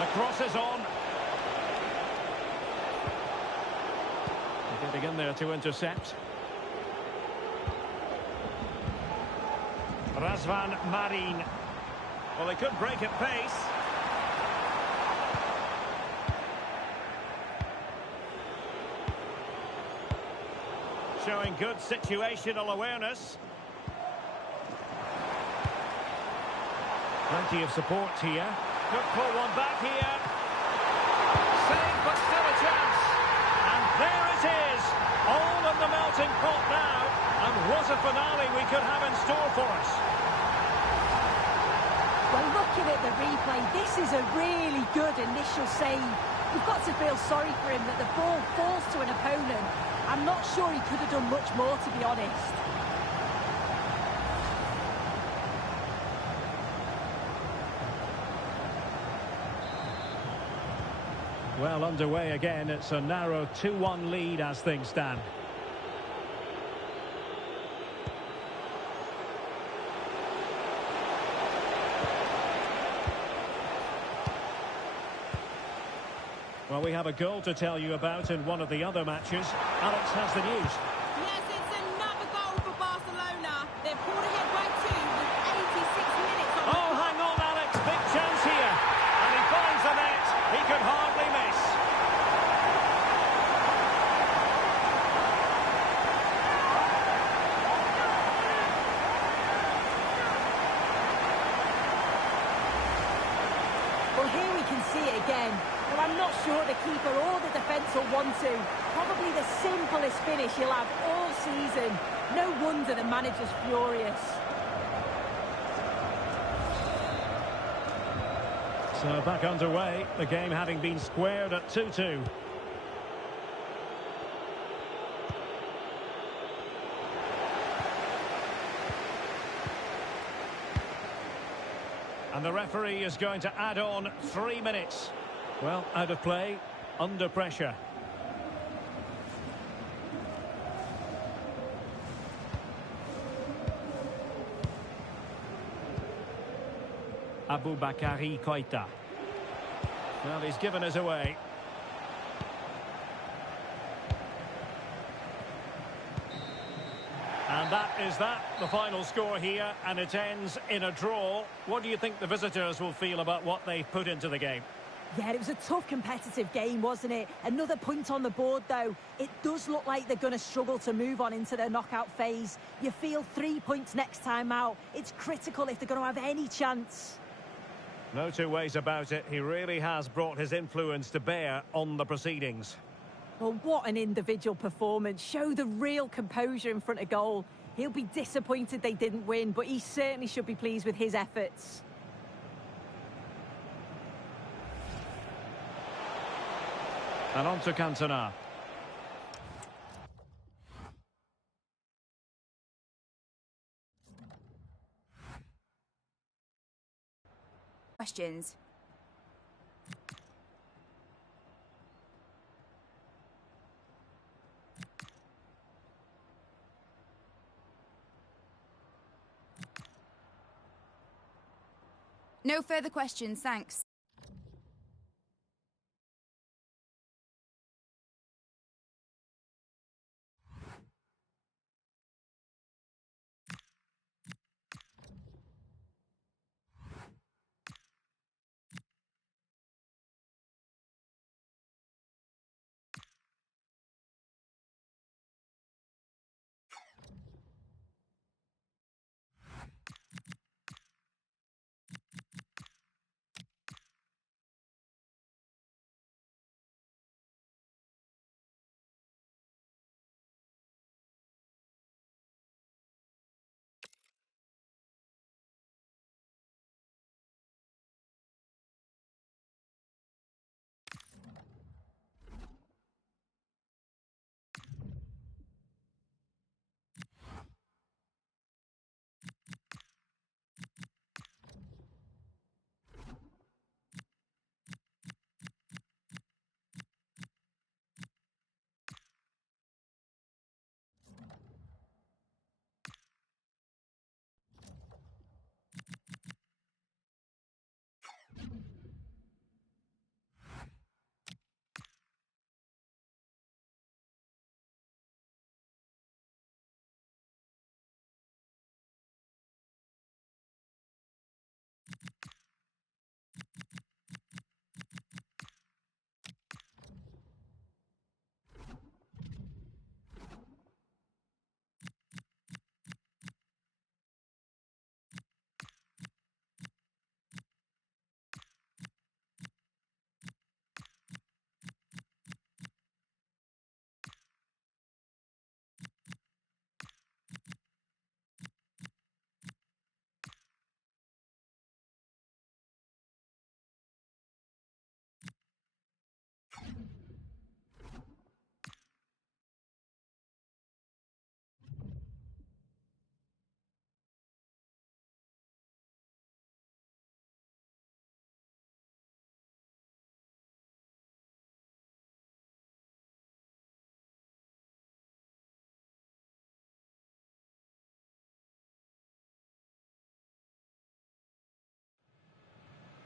The cross is on. Getting in there to intercept. Razvan Marin. Well, they could break at pace. Showing good situational awareness. Plenty of support here. Could pull one back here. Save, but still a chance. And there it is. All in the melting pot now. And what a finale we could have in store for us. Well, looking at the replay, this is a really good initial save. You've got to feel sorry for him that the ball falls to an opponent. I'm not sure he could have done much more, to be honest. Well, underway again. It's a narrow 2-1 lead as things stand. Well, we have a goal to tell you about in one of the other matches. Alex has the news. Yes, it's another goal for Barcelona. They're pulled ahead by 2 with 86 minutes on the Oh, hang on, Alex. Big chance here. And he finds the net. He could hardly miss. Well, here we can see it again. Well, I'm not sure the keeper or the defence will want to. Probably the simplest finish he'll have all season. No wonder the manager's furious. So back underway, the game having been squared at 2-2. And the referee is going to add on 3 minutes. Well, out of play, under pressure. Bakari Koita. Well, he's given us away. And that is the final score here, and it ends in a draw. What do you think the visitors will feel about what they've put into the game? Yeah, it was a tough competitive game, wasn't it? Another point on the board, though. It does look like they're going to struggle to move on into their knockout phase. You feel 3 points next time out. It's critical if they're going to have any chance. No two ways about it. He really has brought his influence to bear on the proceedings. Well, what an individual performance. Show the real composure in front of goal. He'll be disappointed they didn't win, but he certainly should be pleased with his efforts. And on to Cantona. Questions. No further questions, thanks.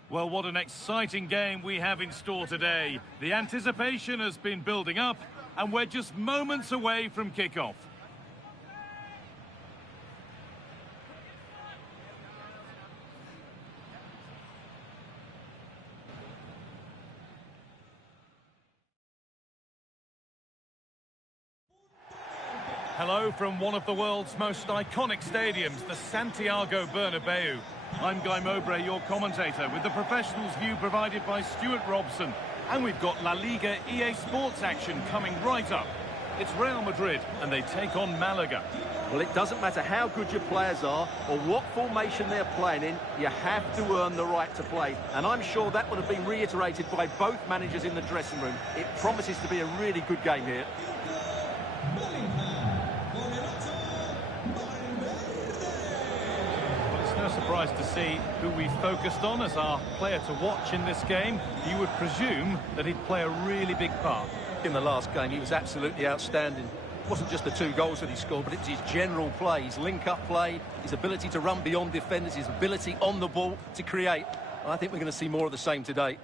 Well, what an exciting game we have in store today. The anticipation has been building up, and we're just moments away from kick-off. Hello from one of the world's most iconic stadiums, the Santiago Bernabeu. I'm Guy Mowbray, your commentator, with the professionals' view provided by Stuart Robson. And we've got La Liga EA Sports action coming right up. It's Real Madrid, and they take on Malaga. Well, it doesn't matter how good your players are or what formation they're playing in, you have to earn the right to play. And I'm sure that would have been reiterated by both managers in the dressing room. It promises to be a really good game here. No surprise to see who we focused on as our player to watch in this game. You would presume that he'd play a really big part. In the last game, he was absolutely outstanding. It wasn't just the 2 goals that he scored, but it was his general play, his link-up play, his ability to run beyond defenders, his ability on the ball to create. And I think we're going to see more of the same today.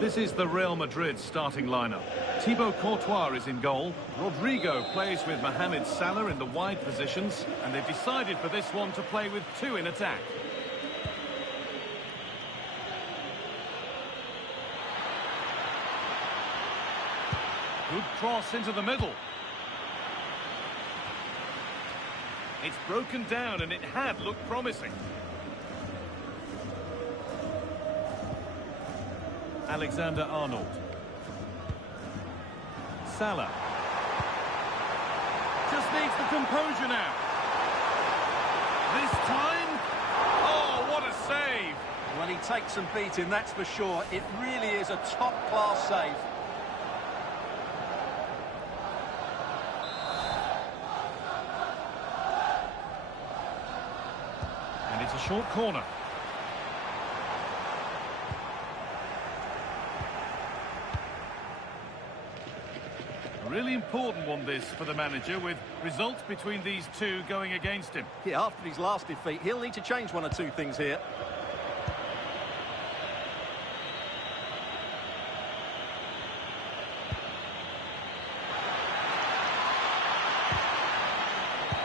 This is the Real Madrid starting lineup. Thibaut Courtois is in goal. Rodrigo plays with Mohamed Salah in the wide positions. And they've decided for this one to play with 2 in attack. Good cross into the middle. It's broken down and it had looked promising. Alexander-Arnold. Salah. Just needs the composure now. This time, oh, what a save. Well, he takes some beating, that's for sure. It really is a top-class save. And it's a short corner. Really important one, this, for the manager, with results between these 2 going against him. Yeah, after his last defeat, he'll need to change 1 or 2 things here.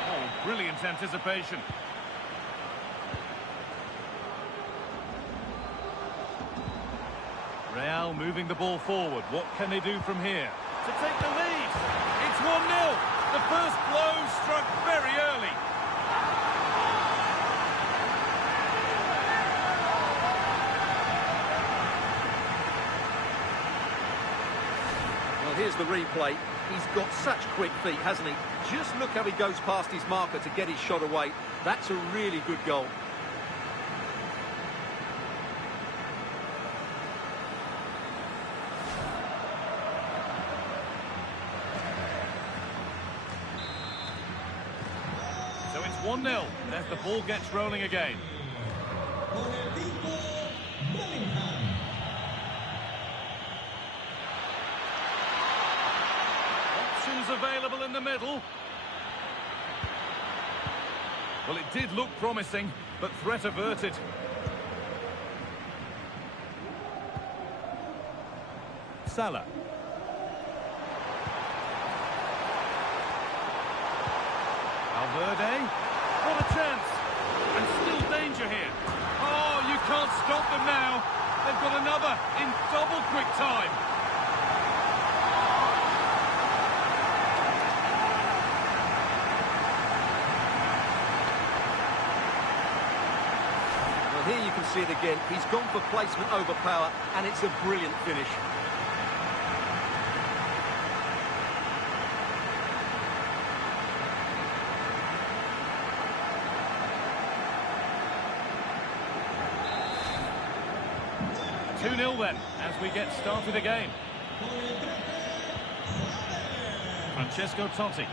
Oh, brilliant anticipation. Real moving the ball forward. What can they do from here to take the lead? It's 1-0. The first blow struck very early. Well, here's the replay. He's got such quick feet, hasn't he? Just look how he goes past his marker to get his shot away. That's a really good goal. So it's 1-0 as the ball gets rolling again. Options available in the middle. Well, it did look promising, but threat averted. Salah. Valverde, what a chance, and still danger here. Oh, you can't stop them now. They've got another in double quick time. Well, here you can see it again. He's gone for placement over power, and it's a brilliant finish. Then, as we get started again. Francesco Totti.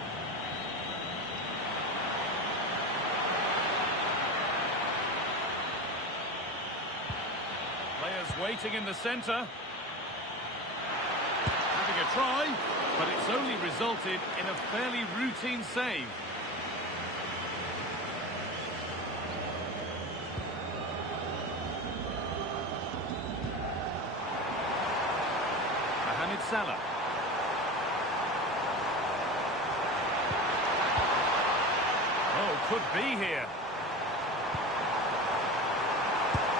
Players waiting in the centre. Having a try, but it's only resulted in a fairly routine save. Salah. Oh, could be here.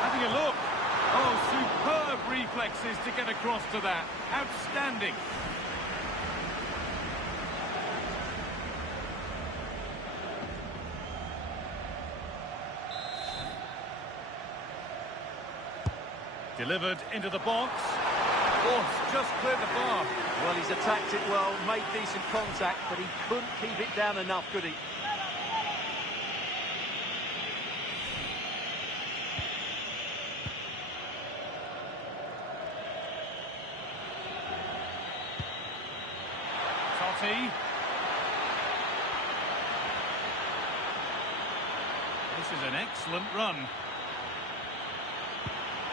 Having a look. Oh, superb reflexes to get across to that. Outstanding. Delivered into the box. Oh, just cleared the bar. Well, he's attacked it well, made decent contact, but he couldn't keep it down enough, could he? This is an excellent run.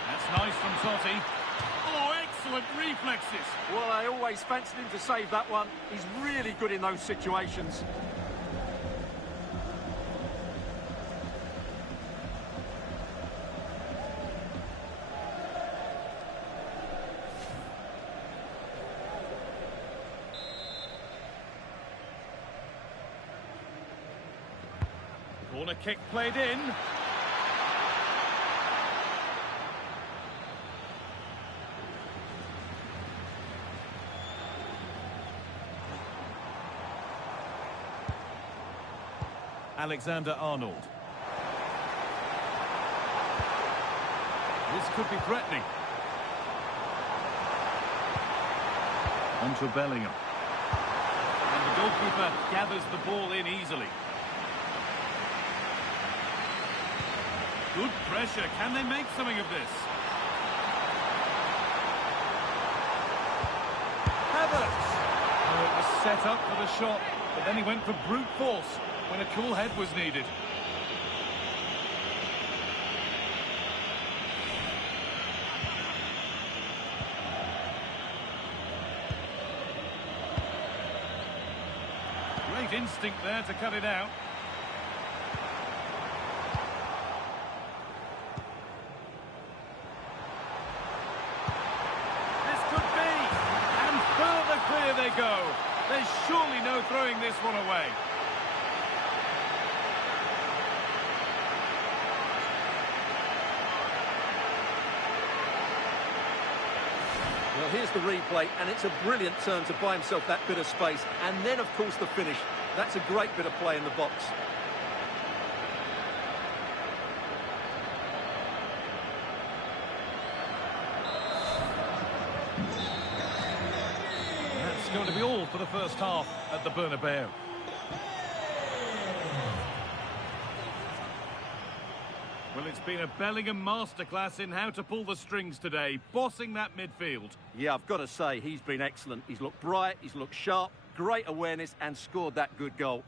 That's nice from Totti. Oh, excellent reflexes. Well, I always fancied him to save that one. He's really good in those situations. Corner kick played in. Alexander-Arnold. This could be threatening. On to Bellingham. And the goalkeeper gathers the ball in easily. Good pressure. Can they make something of this? Havertz! Oh, it was set up for the shot, but then he went for brute force when a cool head was needed. Great instinct there to cut it out. This could be, and further clear they go. There's surely no throwing this one away. Well, here's the replay, and it's a brilliant turn to buy himself that bit of space. And then, of course, the finish. That's a great bit of play in the box. That's going to be all for the first half at the Bernabeu. Well, it's been a Bellingham masterclass in how to pull the strings today, bossing that midfield. Yeah, I've got to say, he's been excellent. He's looked bright, he's looked sharp, great awareness, and scored that good goal.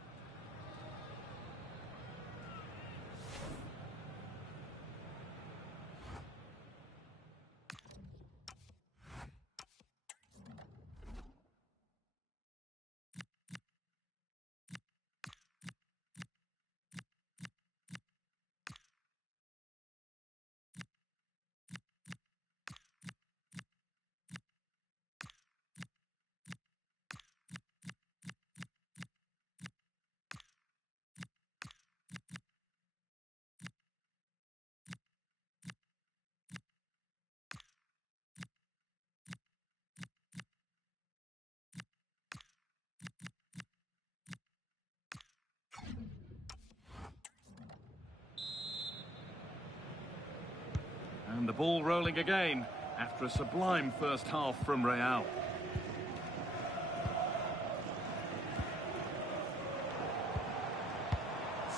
And the ball rolling again after a sublime first half from Real.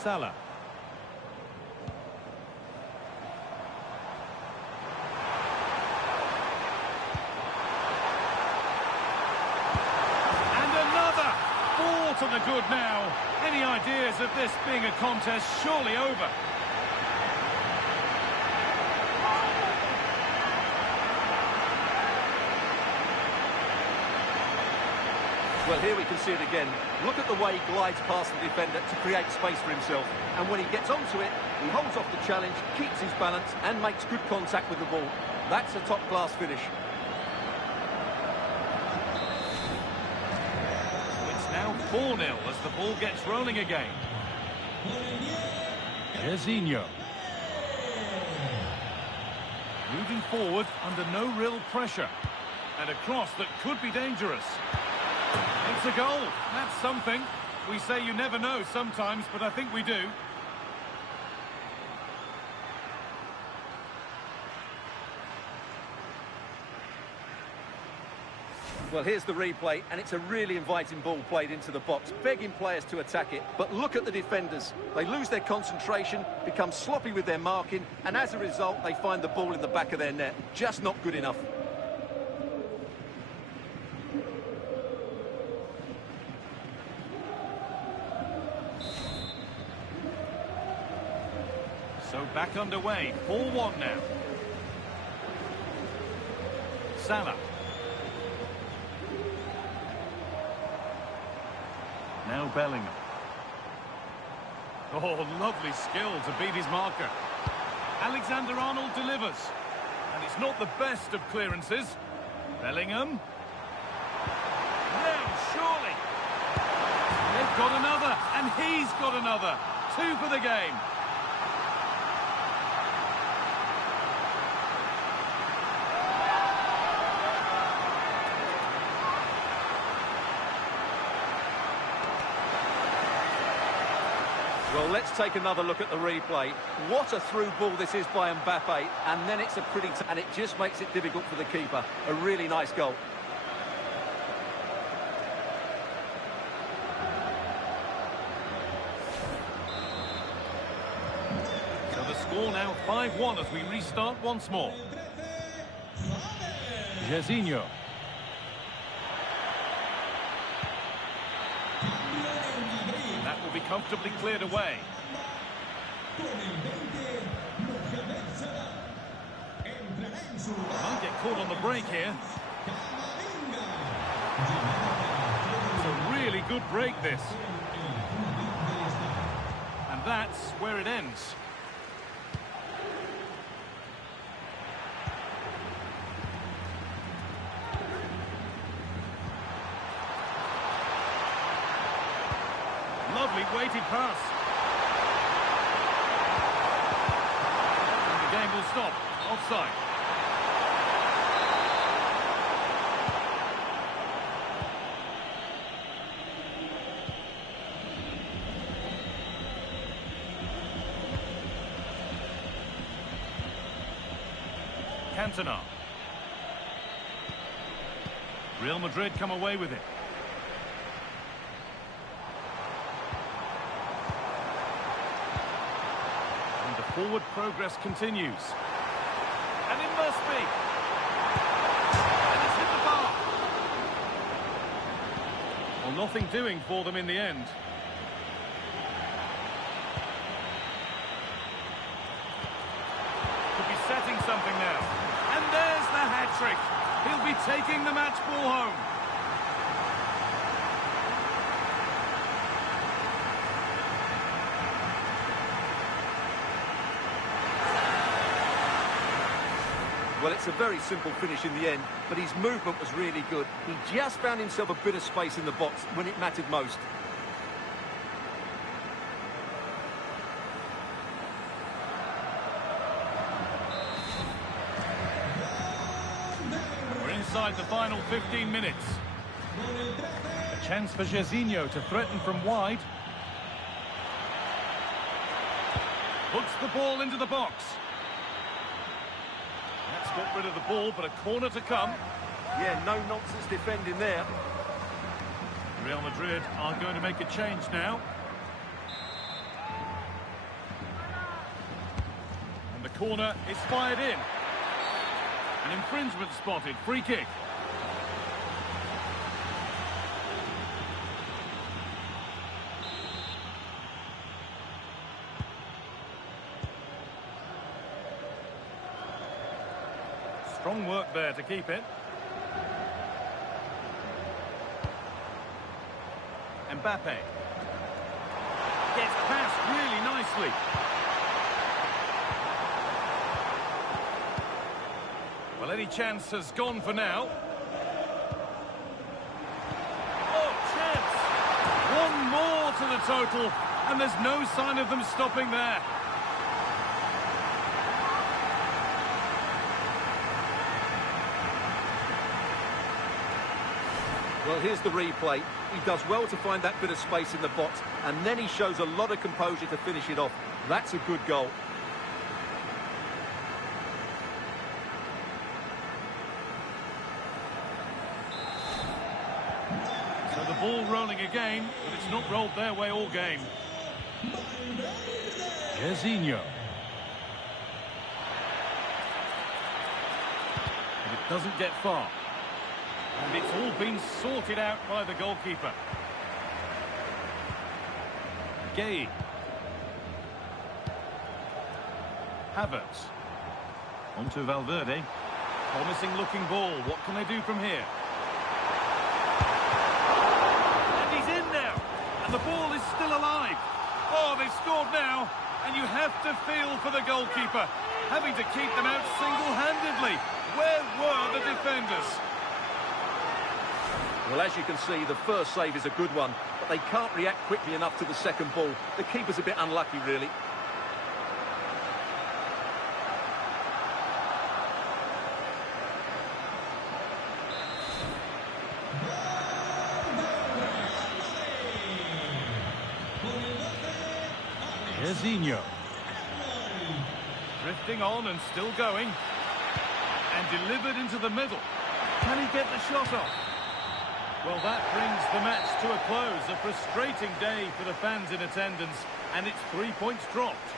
Salah. And another! 4 to the good now. Any ideas of this being a contest surely over? Well, here we can see it again. Look at the way he glides past the defender to create space for himself. And when he gets onto it, he holds off the challenge, keeps his balance, and makes good contact with the ball. That's a top-class finish. It's now 4-0 as the ball gets rolling again. Jairzinho. Moving forward under no real pressure. And a cross that could be dangerous. It's a goal. That's something. We say you never know sometimes, but I think we do. Well, here's the replay, and it's a really inviting ball played into the box, begging players to attack it. But look at the defenders. They lose their concentration, become sloppy with their marking, and as a result, they find the ball in the back of their net. Just not good enough. So back underway, 4-1 now. Salah. Now Bellingham. Oh, lovely skill to beat his marker. Alexander-Arnold delivers. And it's not the best of clearances. Bellingham. Now, surely. They've got another, and he's got another. 2 for the game. Well, let's take another look at the replay. What a through ball this is by Mbappe, and then it's a pretty... and it just makes it difficult for the keeper. A really nice goal. So the score now 5-1 as we restart once more. Jorginho. That will be comfortably cleared away. Might get caught on the break here. It's a really good break, this. And that's where it ends. Lovely weighted pass. And the game will stop. Offside. Cantona. Real Madrid come away with it. Forward progress continues. And it must be. And it's hit the bar. Well, nothing doing for them in the end. Could be setting something now. And there's the hat-trick. He'll be taking the match ball home. Well, it's a very simple finish in the end, but his movement was really good. He just found himself a bit of space in the box when it mattered most. We're inside the final 15 minutes. A chance for Jorginho to threaten from wide. Puts the ball into the box. Got rid of the ball, but a corner to come. Yeah, no nonsense defending there. Real Madrid are going to make a change now. And the corner is fired in. An infringement spotted. Free kick. Strong work there to keep it. Mbappe. Gets past really nicely. Well, any chance has gone for now. Oh, chance! One more to the total, and there's no sign of them stopping there. Well, here's the replay. He does well to find that bit of space in the box, and then he shows a lot of composure to finish it off. That's a good goal. So the ball rolling again, but it's not rolled their way all game. Jorginho. But it doesn't get far. And it's all been sorted out by the goalkeeper. Gay. Havertz. On to Valverde. Promising looking ball. What can they do from here? And he's in now. And the ball is still alive. Oh, they've scored now. And you have to feel for the goalkeeper, having to keep them out single-handedly. Where were the defenders? Well, as you can see, the first save is a good one, but they can't react quickly enough to the second ball. The keeper's a bit unlucky, really. Zinho. Drifting on and still going. And delivered into the middle. Can he get the shot off? Well, that brings the match to a close. A frustrating day for the fans in attendance. And it's 3 points dropped.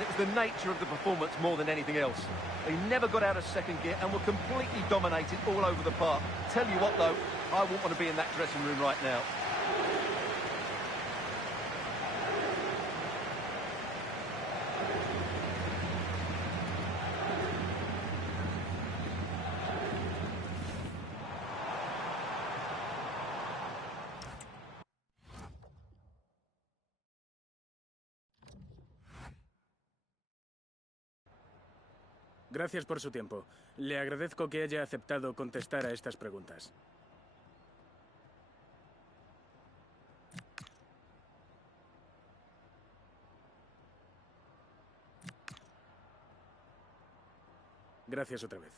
It was the nature of the performance more than anything else. They never got out of second gear and were completely dominated all over the park. Tell you what, though, I wouldn't want to be in that dressing room right now. Gracias por su tiempo. Le agradezco que haya aceptado contestar a estas preguntas. Gracias otra vez.